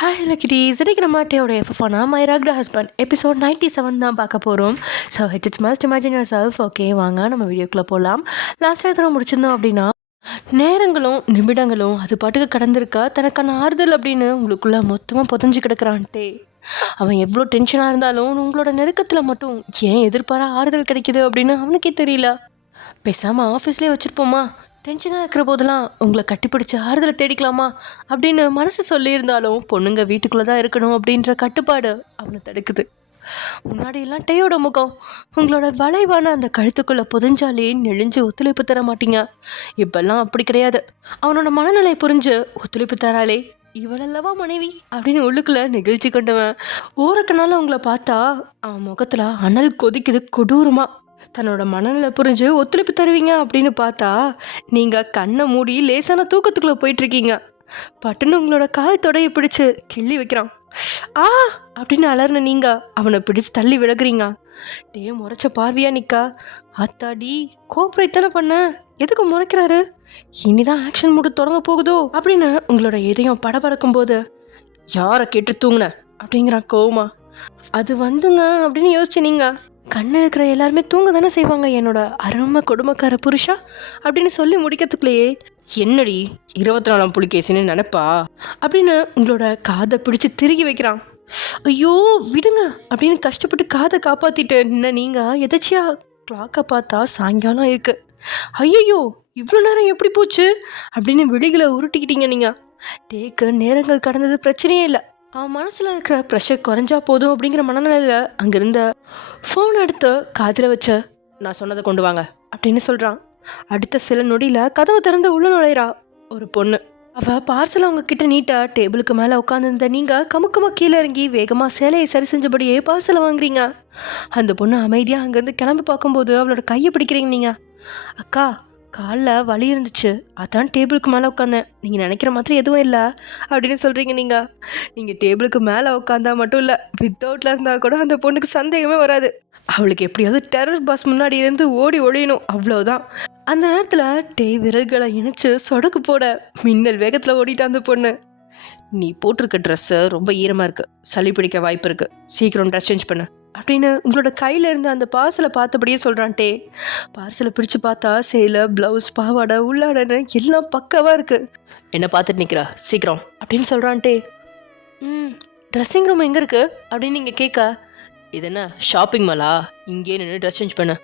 Hi லக்கிட்டீஸ், இன்றைக்கி நம்ம டேயோட எஃப்எஃப்னா my rugged husband episode 97 தான் பார்க்க போகிறோம். So it's must imagine your self. Okay, வாங்க நம்ம வீடியோக்குள்ளே போகலாம். லாஸ்ட்டாக எத்தனை முடிச்சிருந்தோம் அப்படின்னா, நேரங்களும் நிமிடங்களும் அது பாட்டுக்கு கடந்திருக்கா தனக்கான ஆறுதல் அப்படின்னு உங்களுக்குள்ளே மொத்தமாக புதஞ்சு கிடக்கிறான்ட்டே. அவன் எவ்வளோ டென்ஷனாக இருந்தாலும் உங்களோட நெருக்கத்தில் மட்டும் ஏன் எதிர்பாரா ஆறுதல் கிடைக்குது அப்படின்னு அவனுக்கே தெரியல. பேசாமல் ஆஃபீஸ்லேயே வச்சுருப்போமா, டென்ஷனாக இருக்கிற போதெல்லாம் உங்களை கட்டிப்பிடிச்சி ஆறுதலை தேடிக்கலாமா அப்படின்னு மனசு சொல்லியிருந்தாலும் பொண்ணுங்க வீட்டுக்குள்ளே தான் இருக்கணும் அப்படின்ற கட்டுப்பாடு அவனை தடுக்குது. முன்னாடியெல்லாம் டேயோட முகம் உங்களோட வளைவான அந்த கழுத்துக்குள்ளே புதஞ்சாலே நெளிஞ்சு ஒத்துழைப்பு தர மாட்டீங்க. இப்பெல்லாம் அப்படி கிடையாது. அவனோட மனநிலை புரிஞ்சு ஒத்துழைப்பு தராளே, இவளல்லவா மனைவி அப்படின்னு உள்ளுக்குள்ளே நெகிழ்ச்சி கொண்டவன் ஓரக்கனால உங்களை பார்த்தா அவன் முகத்தில் அனல் கொதிக்குது கொடூரமா. தன்னோட மனநிலை புரிஞ்சு ஒத்துழைப்பு தருவீங்க அப்படின்னு பார்த்தா நீங்கள் கண்ணை மூடி லேசான தூக்கத்துக்குள்ளே போயிட்டுருக்கீங்க. பட்டுன்னு உங்களோட கால் தொடையை பிடிச்சி கிள்ளி வைக்கிறான். ஆ அப்படின்னு அலர்ன நீங்கள் அவனை பிடிச்சி தள்ளி விலகுறீங்க. டே முறைச்ச பார்வையா நிற்கா. அத்தாடி, கோஆப்ரேட் தானே பண்ண, எதுக்கு முறைக்கிறாரு, இனிதான் ஆக்ஷன் மூடு தொடங்க போகுதோ அப்படின்னு உங்களோட இதயம் படபடக்கும் போது யாரை கேட்டு தூங்குன அப்படிங்கிறான் கோவமா. அது வந்துங்க அப்படின்னு யோசிச்சு நீங்கள் கண்ணு இருக்கிற எல்லாருமே தூங்க தானே செய்வாங்க என்னோட அருமை கொடுமைக்கார புருஷா அப்படின்னு சொல்லி முடிக்கிறதுக்குள்ளேயே என்னடி 24ஆம் புலிகேசின்னு நினைப்பா அப்படின்னு உங்களோட காதை பிடிச்சி திருகி வைக்கிறான். ஐயோ விடுங்க அப்படின்னு கஷ்டப்பட்டு காதை காப்பாற்றிட்டு நின்ன நீங்கள் எதாச்சியா கிளாக்கை பார்த்தா சாயங்காலம் இருக்கு. ஐயோ இவ்வளோ நேரம் எப்படி போச்சு அப்படின்னு விழிகளை உருட்டிக்கிட்டீங்க. நீங்கள் டேக்கு நேரங்கள் கடந்தது பிரச்சனையே இல்லை. அவன் மனசில் இருக்கிற ப்ரெஷர் குறைஞ்சா போதும் அப்படிங்கிற மனநிலையில் அங்கேருந்த ஃபோன் எடுத்து காதில் வச்ச நான் சொன்னதை கொண்டு வாங்க அப்படின்னு சொல்கிறான். அடுத்த சில நொடியில் கதவை திறந்து உள்ள நுழையிறா ஒரு பொண்ணு. அவள் பார்சலை அவங்கக்கிட்ட நீட்டாக டேபிளுக்கு மேலே உட்காந்துருந்த நீங்கள் கமுக்கமாக கீழே இறங்கி வேகமாக சேலையை சரி செஞ்சபடியே பார்சலை வாங்குறீங்க. அந்த பொண்ணு அமைதியாக அங்கேருந்து கிளம்பி பார்க்கும்போது அவளோட கையை பிடிக்கிறீங்க. நீங்கள் அக்கா காலில் வலி இருந்துச்சு, அதான் டேபிளுக்கு மேலே உட்காந்தேன், நீங்கள் நினைக்கிற மாதிரி எதுவும் இல்லை அப்படின்னு சொல்கிறீங்க. நீங்கள் டேபிளுக்கு மேலே உட்காந்தா மட்டும் இல்லை, வித்தவுட்டில் இருந்தால் கூட அந்த பொண்ணுக்கு சந்தேகமே வராது. அவளுக்கு எப்படியாவது டெரர் பஸ் முன்னாடி இருந்து ஓடி ஒழியணும், அவ்வளோதான். அந்த நேரத்தில் விரல்களை இணைச்சு சொடக்கு போட மின்னல் வேகத்தில் ஓடிட்டான் அந்த பொண்ணு. நீ போட்டிருக்க ட்ரெஸ்ஸு ரொம்ப ஈரமாக இருக்குது, சளி பிடிக்க வாய்ப்பு இருக்குது, சீக்கிரம் ட்ரெஸ் சேஞ்ச் பண்ணு அப்படின்னு உங்களோட கையில் இருந்து அந்த பார்சலை பார்த்தபடியே சொல்கிறான்ட்டே. பார்சலை பிடிச்சி பார்த்தா சேலை, ப்ளவுஸ், பாவாடை, உள்ளாடன்னு எல்லாம் பக்காவாக இருக்குது. என்ன பார்த்துட்டு நிற்கிறா, சீக்கிரம் அப்படின்னு சொல்கிறான்ட்டே. ட்ரெஸ்ஸிங் ரூம் எங்கே இருக்குது அப்படின்னு நீங்கள் கேட்க, இது என்ன ஷாப்பிங் மாலா, இங்கே நின்று ட்ரெஸ் சேஞ்ச் பண்ணு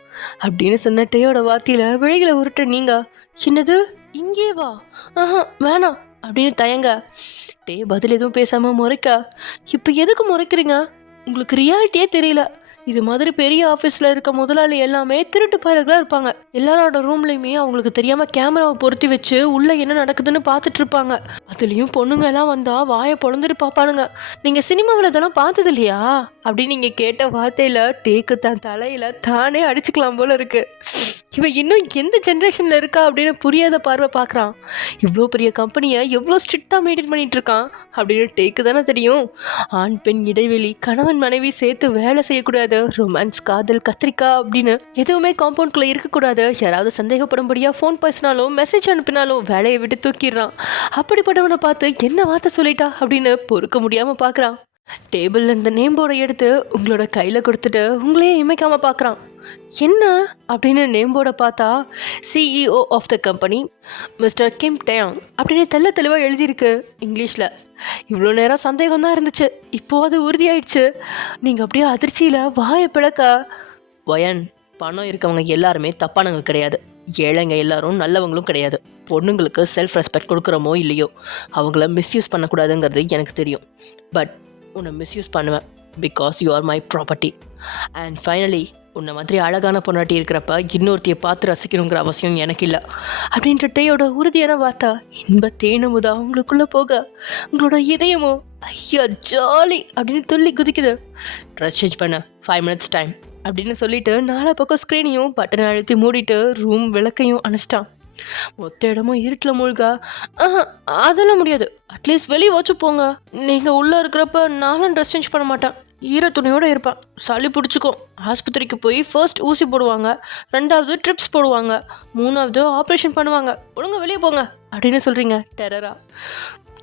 அப்படின்னு சொன்ன டேயோட வார்த்தையில் விழிகளை உருட்ட நீங்கள், என்னது இங்கே வா, ஆஹா வேணாம் அப்படின்னு தயங்க. பதில் எதுவும் பேசாமல் முறைக்கா. இப்போ எதுக்கு முறைக்கிறீங்க, உங்களுக்கு ரியாலிட்டியே தெரியல. இது மாதிரி பெரிய ஆஃபீஸில் இருக்க முதலாளி எல்லாமே திருட்டு பயல்களாக இருப்பாங்க. எல்லாரோட ரூம்லேயுமே அவங்களுக்கு தெரியாமல் கேமராவை பொருத்தி வச்சு உள்ளே என்ன நடக்குதுன்னு பார்த்துட்டு இருப்பாங்க. அதுலேயும் பொண்ணுங்க எல்லாம் வந்தால் வாயை பொழந்துட்டு பார்ப்பானுங்க. நீங்கள் சினிமாவில் இதெல்லாம் பார்த்தது இல்லையா அப்படின்னு நீங்கள் கேட்ட வார்த்தையில் டேக்கு தான் தலையில் தானே அடிச்சுக்கலாம் போல இருக்கு. இவன் இன்னும் எந்த ஜென்ரேஷனில் இருக்கா அப்படின்னு புரியாத பார்வை பார்க்குறான். இவ்வளோ பெரிய கம்பெனியை எவ்வளோ ஸ்ட்ரிக்டாக மெயின்டைன் பண்ணிகிட்டு இருக்கான் அப்படின்னு டேக்கு தானே தெரியும். ஆண் பெண் இடைவெளி, கணவன் மனைவி சேர்த்து வேலை செய்யக்கூடாது, ரொமான்ஸ், காதல், கத்திரிக்காய் அப்படின்னு எதுவுமே காம்பவுண்ட்குள்ளே இருக்கக்கூடாது. யாராவது சந்தேகப்படும்படியாக ஃபோன் பேசினாலும் மெசேஜ் அனுப்பினாலும் வேலையை விட்டு தூக்கிடுறான். அப்படிப்பட்டவனை பார்த்து என்ன வார்த்தை சொல்லிட்டா அப்படின்னு பொறுக்க முடியாமல் பார்க்குறான். டேபிளில் இருந்த நேம் போர்டை எடுத்து உங்களோட கையில் கொடுத்துட்டு உங்களையே இமைக்காமல் பார்க்குறான். என்ன அப்படின்னு நேம் போர்டை பார்த்தா CEO of the company mister Kim Tang அப்படின்னு தெளிவாக எழுதியிருக்கு இங்கிலீஷில். இவ்வளோ நேரம் சந்தேகம் தான் இருந்துச்சு, இப்போது அது உறுதியாயிடுச்சு. நீங்கள் அப்படியே அதிர்ச்சியில் வாயை பிளக்க, வயன் பணம் இருக்கவங்க எல்லாருமே தப்பானவங்க கிடையாது, ஏழைங்க எல்லாரும் நல்லவங்களும் கிடையாது. பொண்ணுங்களுக்கு செல்ஃப் ரெஸ்பெக்ட் கொடுக்குறோமோ இல்லையோ அவங்கள மிஸ்யூஸ் பண்ணக்கூடாதுங்கிறது எனக்கு தெரியும். பட் உன்னை மிஸ்யூஸ் பண்ணுவேன் because you are my property. And finally உன்னை மாதிரி அழகான பொண்ணாட்டி இருக்கிறப்ப இன்னொருத்தையை பார்த்து ரசிக்கணுங்கிற அவசியம் எனக்கு இல்லை அப்படின்ற டேயோட உறுதியான வார்த்தை இன்ப தேனமுதா உங்களுக்குள்ளே போக உங்களோட இதயமோ ஐயா ஜாலி அப்படின்னு துள்ளி குதிக்குது. ட்ரெஸ் சேஞ்ச் பண்ண 5 minutes டைம் அப்படின்னு சொல்லிட்டு 4 பக்கம் ஸ்க்ரீனையும் பட்டனை அழுத்தி மூடிட்டு ரூம் விளக்கையும் அணைச்சிட்டான். மொத்த இடமும் இருட்டில் மூழ்கா. அதெல்லாம் முடியாது, அட்லீஸ்ட் வெளியே வச்சு போங்க. நீங்கள் உள்ளே இருக்கிறப்ப நானும் ட்ரெஸ் சேஞ்ச் பண்ண மாட்டேன், ஈர துணியோடு இருப்பேன், சளி பிடிச்சிக்கும். ஆஸ்பத்திரிக்கு போய் ஃபர்ஸ்ட் ஊசி போடுவாங்க, 2வது ட்ரிப்ஸ் போடுவாங்க, 3வது ஆப்ரேஷன் பண்ணுவாங்க, ஒழுங்காக வெளியே போங்க அப்படின்னு சொல்கிறீங்க டெரரா.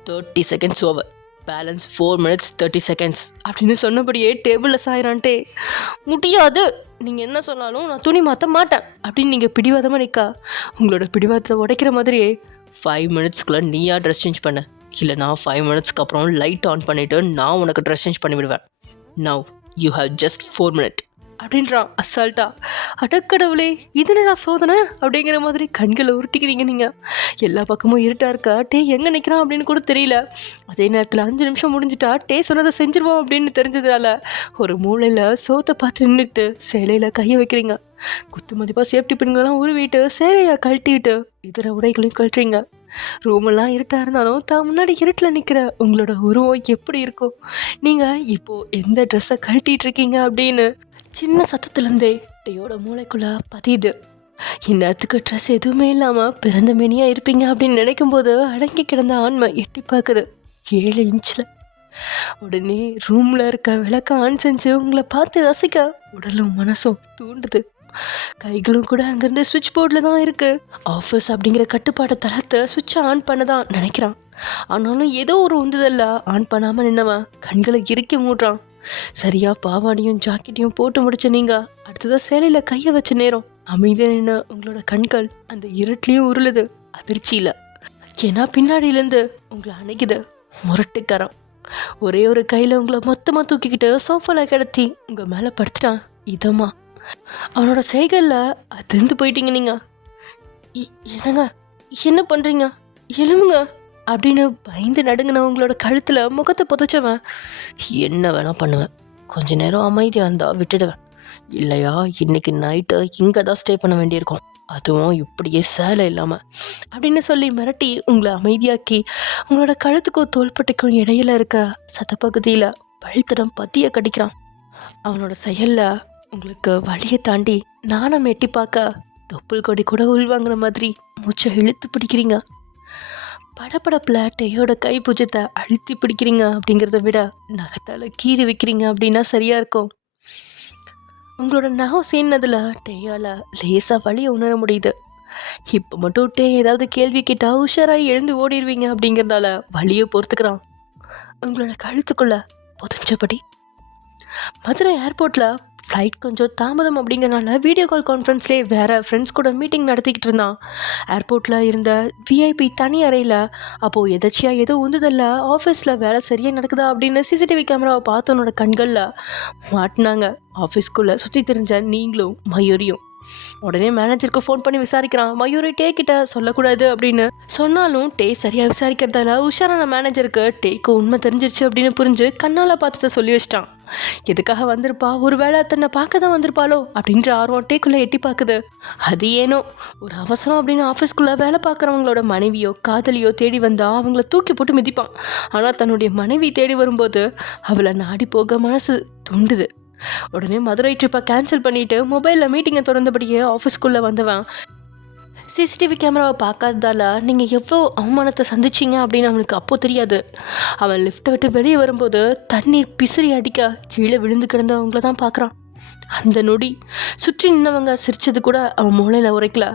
30 seconds over. Balance 4 minutes 30 seconds அப்படின்னு சொன்னபடியே டேபிளில் சாயிறான்ட்டே. முடியாது, நீங்கள் என்ன சொன்னாலும் நான் துணி மாற்ற மாட்டேன் அப்படின்னு நீங்கள் பிடிவாதமாக நிற்கா. உங்களோட பிடிவாதத்தை உடைக்கிற மாதிரியே 5 minutesக்குள்ளே நீயா ட்ரெஸ் சேஞ்ச் பண்ண, இல்லை நான் 5 minutesக்கு அப்புறம் லைட் ஆன் பண்ணிவிட்டு நான் உனக்கு ட்ரெஸ் சேஞ்ச் பண்ணி விடுவேன். Now you have just 4 minutes அப்படின்றான் அசால்ட்டா. அடக்கடவுளே, இது நான் சோதனை அப்படிங்கிற மாதிரி கண்களை உருட்டிக்கிறீங்க நீங்கள். எல்லா பக்கமும் இருட்டாக இருக்கா, டே எங்கே நிற்கிறான் அப்படின்னு கூட தெரியல. அதே நேரத்தில் 5 நிமிஷம் முடிஞ்சிட்டா டே சொன்னதை செஞ்சிருவோம் அப்படின்னு தெரிஞ்சதுனால ஒரு மூளையில் சோத்தை பார்த்து நின்றுட்டு சேலையில் கையை வைக்கிறீங்க. குத்து மதிப்பாக சேஃப்டி பின்களெலாம் உருவிட்டு சேலையை கழட்டிவிட்டு இதர உடைகளையும் கழட்டுறீங்க. ரூமெல்லாம் இருட்டாக இருந்தாலும் தான் முன்னாடி இருட்டில் நிற்கிற உங்களோட உருவம் எப்படி இருக்கும், நீங்கள் இப்போது எந்த ட்ரெஸ்ஸை கழட்டிகிட்டு இருக்கீங்க அப்படின்னு சின்ன சத்தத்துலேருந்தே டேயோட மூளைக்குள்ளே பதியுது. இந்நேரத்துக்கு ட்ரெஸ் எதுவுமே இல்லாமல் பிறந்த மேனியாக இருப்பீங்க அப்படின்னு நினைக்கும்போது அடங்கி கிடந்த ஆன்மை எட்டி பார்க்குது 7 inchல. உடனே ரூமில் இருக்க விளக்க ஆன் செஞ்சு உங்களை பார்த்து ரசிக்க உடலும் மனசும் தூண்டுது. கைகளும் கூட அங்கேருந்து சுவிட்ச் போர்டில் தான் இருக்குது. ஆஃபீஸ் அப்படிங்கிற கட்டுப்பாட்டை தளர்த்து சுவிட்சை ஆன் பண்ண தான் நினைக்கிறான். ஆனாலும் ஏதோ ஒரு உந்துதல்ல ஆன் பண்ணாமல் நின்னவன் கண்களை இறுக்கி மூடுறான். சரியா பாவாடையும் ஜாக்கெட்டையும் போட்டு முடிச்ச நீங்கள் அடுத்ததாக சேலையில் கையை வச்ச நேரம் அமைதியாக நின்று உங்களோட கண்கள் அந்த இருட்லேயும் உருளுது அதிர்ச்சியில். ஏன்னா பின்னாடியிலேருந்து உங்களை அணைக்குது முரட்டுக்காரன். ஒரே ஒரு கையில் உங்களை மொத்தமாக தூக்கிக்கிட்டு சோஃபாவில் கிடத்தி உங்கள் மேலே படுத்துட்டான் இதமா. அவனோட செய்களில் அதிர்ந்து போயிட்டீங்க நீங்கள். என்னங்க என்ன பண்ணுறீங்க, எழுமுங்க அப்படின்னு பயந்து நடுங்கின உங்களோட கழுத்தில் முகத்தை புதைச்சவன், என்ன வேணால் பண்ணுவேன், கொஞ்ச நேரம் அமைதியாக இருந்தால் விட்டுடுவேன், இல்லையா இன்றைக்கி நைட்டு இங்கே தான் ஸ்டே பண்ண வேண்டியிருக்கோம், அதுவும் இப்படியே சேலை இல்லாமல் அப்படின்னு சொல்லி மிரட்டி உங்களை அமைதியாக்கி உங்களோட கழுத்துக்கும் தோள்பட்டைக்கும் இடையில இருக்க சத்தப்பகுதியில் பழுத்திடம் பத்தியை கடிக்கிறான். அவனோட செயலில் உங்களுக்கு வழியை தாண்டி நாணம் எட்டி பார்க்க தொப்புள் கொடி கூட உள்வாங்கின மாதிரி மூச்சை இழுத்து பிடிக்கிறீங்க. படப்படப்பில் டேயோட கை பூஜத்தை அழுத்தி பிடிக்கிறீங்க அப்படிங்கிறத விட நகத்தால் கீறி வைக்கிறீங்க அப்படின்னா சரியாக இருக்கும். உங்களோட நகம் சீனதில் டேயால் லேசாக வழியை உணர முடியுது. இப்போ மட்டும் டே ஏதாவது கேள்வி கேட்டால் உஷாராகி எழுந்து ஓடிடுவீங்க அப்படிங்கிறதால வழியை பொறுத்துக்கிறான். உங்களோட கழுத்துக்குள்ளே புதைஞ்சபடி மதுரை ஏர்போர்ட்டில் ஃப்ளைட் கொஞ்சம் தாமதம் அப்படிங்கிறனால வீடியோ கால் கான்ஃபரன்ஸ்லேயே வேறு ஃப்ரெண்ட்ஸ் கூட மீட்டிங் நடத்திக்கிட்டு இருந்தான். ஏர்போர்ட்டில் இருந்த விஐபி தனி அறையில் அப்போது எதாச்சியாக ஏதோ உந்துதல்ல ஆஃபீஸில் வேலை சரியாக நடக்குதா அப்படின்னு சிசிடிவி கேமராவை பார்த்தவனோட கண்களில் மாட்டினாங்க. ஆஃபீஸ்க்குள்ளே சுற்றி தெரிஞ்ச நீங்களும் மயூரியும். உடனே மேனேஜருக்கு ஃபோன் பண்ணி விசாரிக்கிறான். மயூரி டே கிட்ட சொல்லக்கூடாது அப்படின்னு சொன்னாலும் டே சரியாக விசாரிக்கிறதால உஷாரான மேனேஜருக்கு டேக்கு உண்மை தெரிஞ்சிருச்சு அப்படின்னு புரிஞ்சு கண்ணால் பார்த்ததை சொல்லி வச்சிட்டான். எதுக்காக வந்திருப்பா, ஒரு வேளை தன்னை பார்க்க தான் வந்திருப்பாளோ அப்படின்ற ஆர்வம் டேக்குள்ளே எட்டி பார்க்குது. அது ஏனோ ஒரு அவசரம் அப்படின்னு ஆஃபீஸ்க்குள்ளே வேலை பார்க்குறவங்களோட மனைவியோ காதலியோ தேடி வந்தால் அவங்கள தூக்கி போட்டு மிதிப்பான். ஆனால் தன்னுடைய மனைவி தேடி வரும்போது அவளை நாடி போக மனசு தூண்டுது. உடனே மதுரை ட்ரிப்பை கேன்சல் பண்ணிவிட்டு மொபைலில் மீட்டிங்கை திறந்தபடியே ஆஃபீஸ்க்குள்ளே வந்தவன் சிசிடிவி கேமராவை பார்க்காததால நீங்கள் எவ்வளோ அவமானத்தை சந்திச்சிங்க அப்படின்னு அவனுக்கு அப்போது தெரியாது. அவன் லிஃப்ட்டை விட்டு வெளியே வரும்போது தண்ணீர் பிசிறி அடிக்க கீழே விழுந்து கிடந்தவங்கள தான் பார்க்குறான். அந்த நொடி சுற்றி நின்னவங்க சிரிச்சது கூட அவன் மூளையில் உரைக்கல.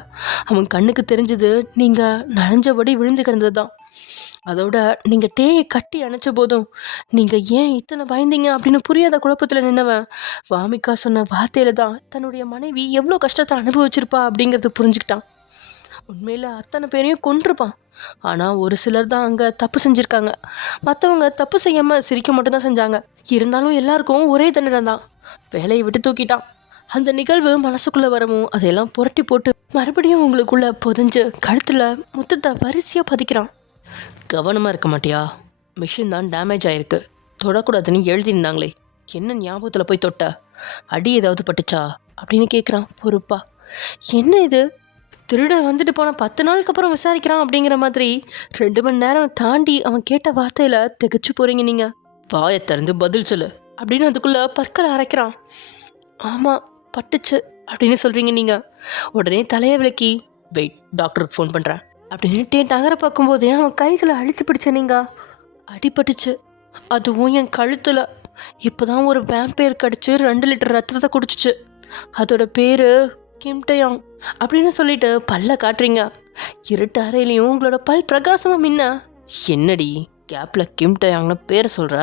அவன் கண்ணுக்கு தெரிஞ்சது நீங்கள் நனைஞ்சபடி விழுந்து கிடந்தது தான். அதோட நீங்கள் டேயை கட்டி அணைச்ச போதும் நீங்கள் ஏன் இத்தனை பயந்தீங்க அப்படின்னு புரியாத குழப்பத்தில் நின்னவன் வாமிகா சொன்ன வார்த்தையில தான் தன்னுடைய மனைவி எவ்வளோ கஷ்டத்தை அனுபவிச்சிருப்பா அப்படிங்கிறத புரிஞ்சுக்கிட்டான். உண்மையில் அத்தனை பேரையும் கொன்றிருப்பான். ஆனால் ஒரு சிலர் தான் அங்கே தப்பு செஞ்சுருக்காங்க. மற்றவங்க தப்பு செய்யாமல் சிரிக்க மட்டும்தான் செஞ்சாங்க. இருந்தாலும் எல்லாருக்கும் ஒரே தண்டனை தான். வேலையை விட்டு தூக்கிட்டான். அந்த நிகழ்வு மனசுக்குள்ளே வரவும் அதையெல்லாம் புரட்டி போட்டு மறுபடியும் உங்களுக்குள்ளே புதைஞ்சு கழுத்தில் முத்தத்தை வரிசையாக பதிக்கிறான். கவனமாக இருக்க மாட்டியா, மிஷின் தான் டேமேஜ் ஆகிருக்கு, தொடக்கூடாதுன்னு எழுதியிருந்தாங்களே, என்ன ஞாபகத்தில் போய் தொட்ட, அடி ஏதாவது பட்டுச்சா அப்படின்னு கேட்குறான் பொறுப்பா. என்ன இது, திருட வந்துட்டு போன 10 நாளுக்கு அப்புறம் விசாரிக்கிறான் அப்படிங்கிற மாதிரி 2 மணி நேரம் தாண்டி அவன் கேட்ட வார்த்தையில் திகச்சு போகிறீங்க நீங்கள். வாயை திறந்து பதில் சொல்லு அப்படின்னு அதுக்குள்ளே பற்களை அரைக்கிறான். ஆமாம் பட்டுச்சு அப்படின்னு சொல்கிறீங்க நீங்கள். உடனே தலையை விளக்கி வெயிட் டாக்டருக்கு ஃபோன் பண்ணுறேன் அப்படின்ட்டு நகரை பார்க்கும்போதே அவன் கைகளை அழுத்தி பிடிச்ச நீங்கள். அடிபட்டுச்சு, அதுவும் என் கழுத்தில். இப்போ தான் ஒரு வேம்பேர் கடிச்சு 2 லிட்டர் ரத்தத்தை குடிச்சிச்சு. அதோட பேர் கிம்டயாங் அப்படின்னு சொல்லிட்டு பல்ல காட்டுறீங்க. இருட்டு அறையிலையும் உங்களோட பல் பிரகாசமாக மின்ன. என்னடி கேப்பில் கிம்டையாங்கன்னு பேர் சொல்கிற,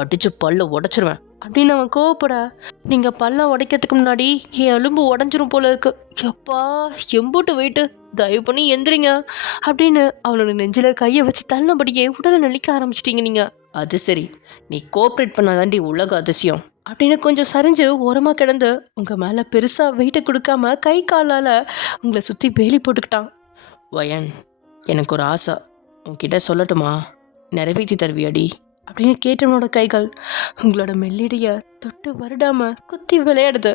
அடித்து பல்ல உடச்சிருவேன் அப்படின்னு அவன் கோவப்பட, நீங்கள் பல்ல உடைக்கிறதுக்கு முன்னாடி என் எலும்பு உடஞ்சிரும் போல இருக்கு, எப்பா எம்பூட்டு வெயிட்டு, தயவு பண்ணி எந்திரிங்க அப்படின்னு அவனோட நெஞ்சில் கையை வச்சு தள்ளபடியே உடலை நெளிக்க ஆரம்பிச்சிட்டீங்க நீங்கள். அது சரி, நீ கோஆப்ரேட் பண்ணாதாண்டி உலக அதிசயம் அப்படின்னு கொஞ்சம் சரிஞ்சு ஓரமாக கிடந்து உங்கள் மேலே பெருசாக வெயிட்டை கொடுக்காம கை காலால் உங்களை சுற்றி வேலி போட்டுக்கிட்டான். வயன், எனக்கு ஒரு ஆசை உன்கிட்ட சொல்லட்டுமா, நிறைவேற்றி தருவியாடி அப்படின்னு கேட்டவனோட கைகள் உங்களோட மெல்லிடைய தொட்டு வருடாம குத்தி விளையாடுது.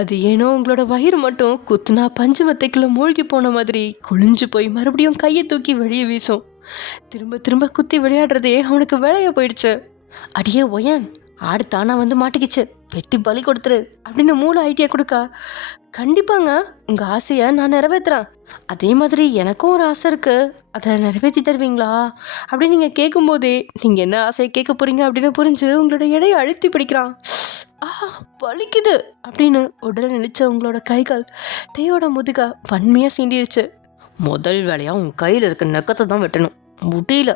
அது ஏனோ உங்களோட வயிறு மட்டும் குத்துனா பஞ்சு வத்தைக்குள்ள மூழ்கி போன மாதிரி குளிஞ்சு போய் மறுபடியும் கையை தூக்கி வெளியே வீசும். திரும்ப திரும்ப குத்தி விளையாடுறதே அவனுக்கு வேலையா போயிடுச்சு. அடியே ஒயன், ஆடு தானா வந்து மாட்டிக்கிச்சு, வெட்டி பலி கொடுத்துரு அப்படின்னு மூளை ஐடியா கொடுக்க, கண்டிப்பாங்க உங்கள் ஆசையை நான் நிறைவேற்றுறேன், அதே மாதிரி எனக்கும் ஒரு ஆசை இருக்குது, அதை நிறைவேற்றி தருவீங்களா அப்படின்னு நீங்கள் கேட்கும்போதே நீங்கள் என்ன ஆசையை கேட்க போகிறீங்க அப்படின்னு புரிஞ்சு உங்களோட எடையை அழுத்தி பிடிக்கிறான். பலிக்குது அப்படின்னு உடலை நினைச்ச உங்களோட கைகள் டேயோட முதுக வன்மையாக சீண்டிடுச்சு. முதல் வேலையாக உன் கையில் இருக்க நெக்கத்தை தான் வெட்டணும், முடியல,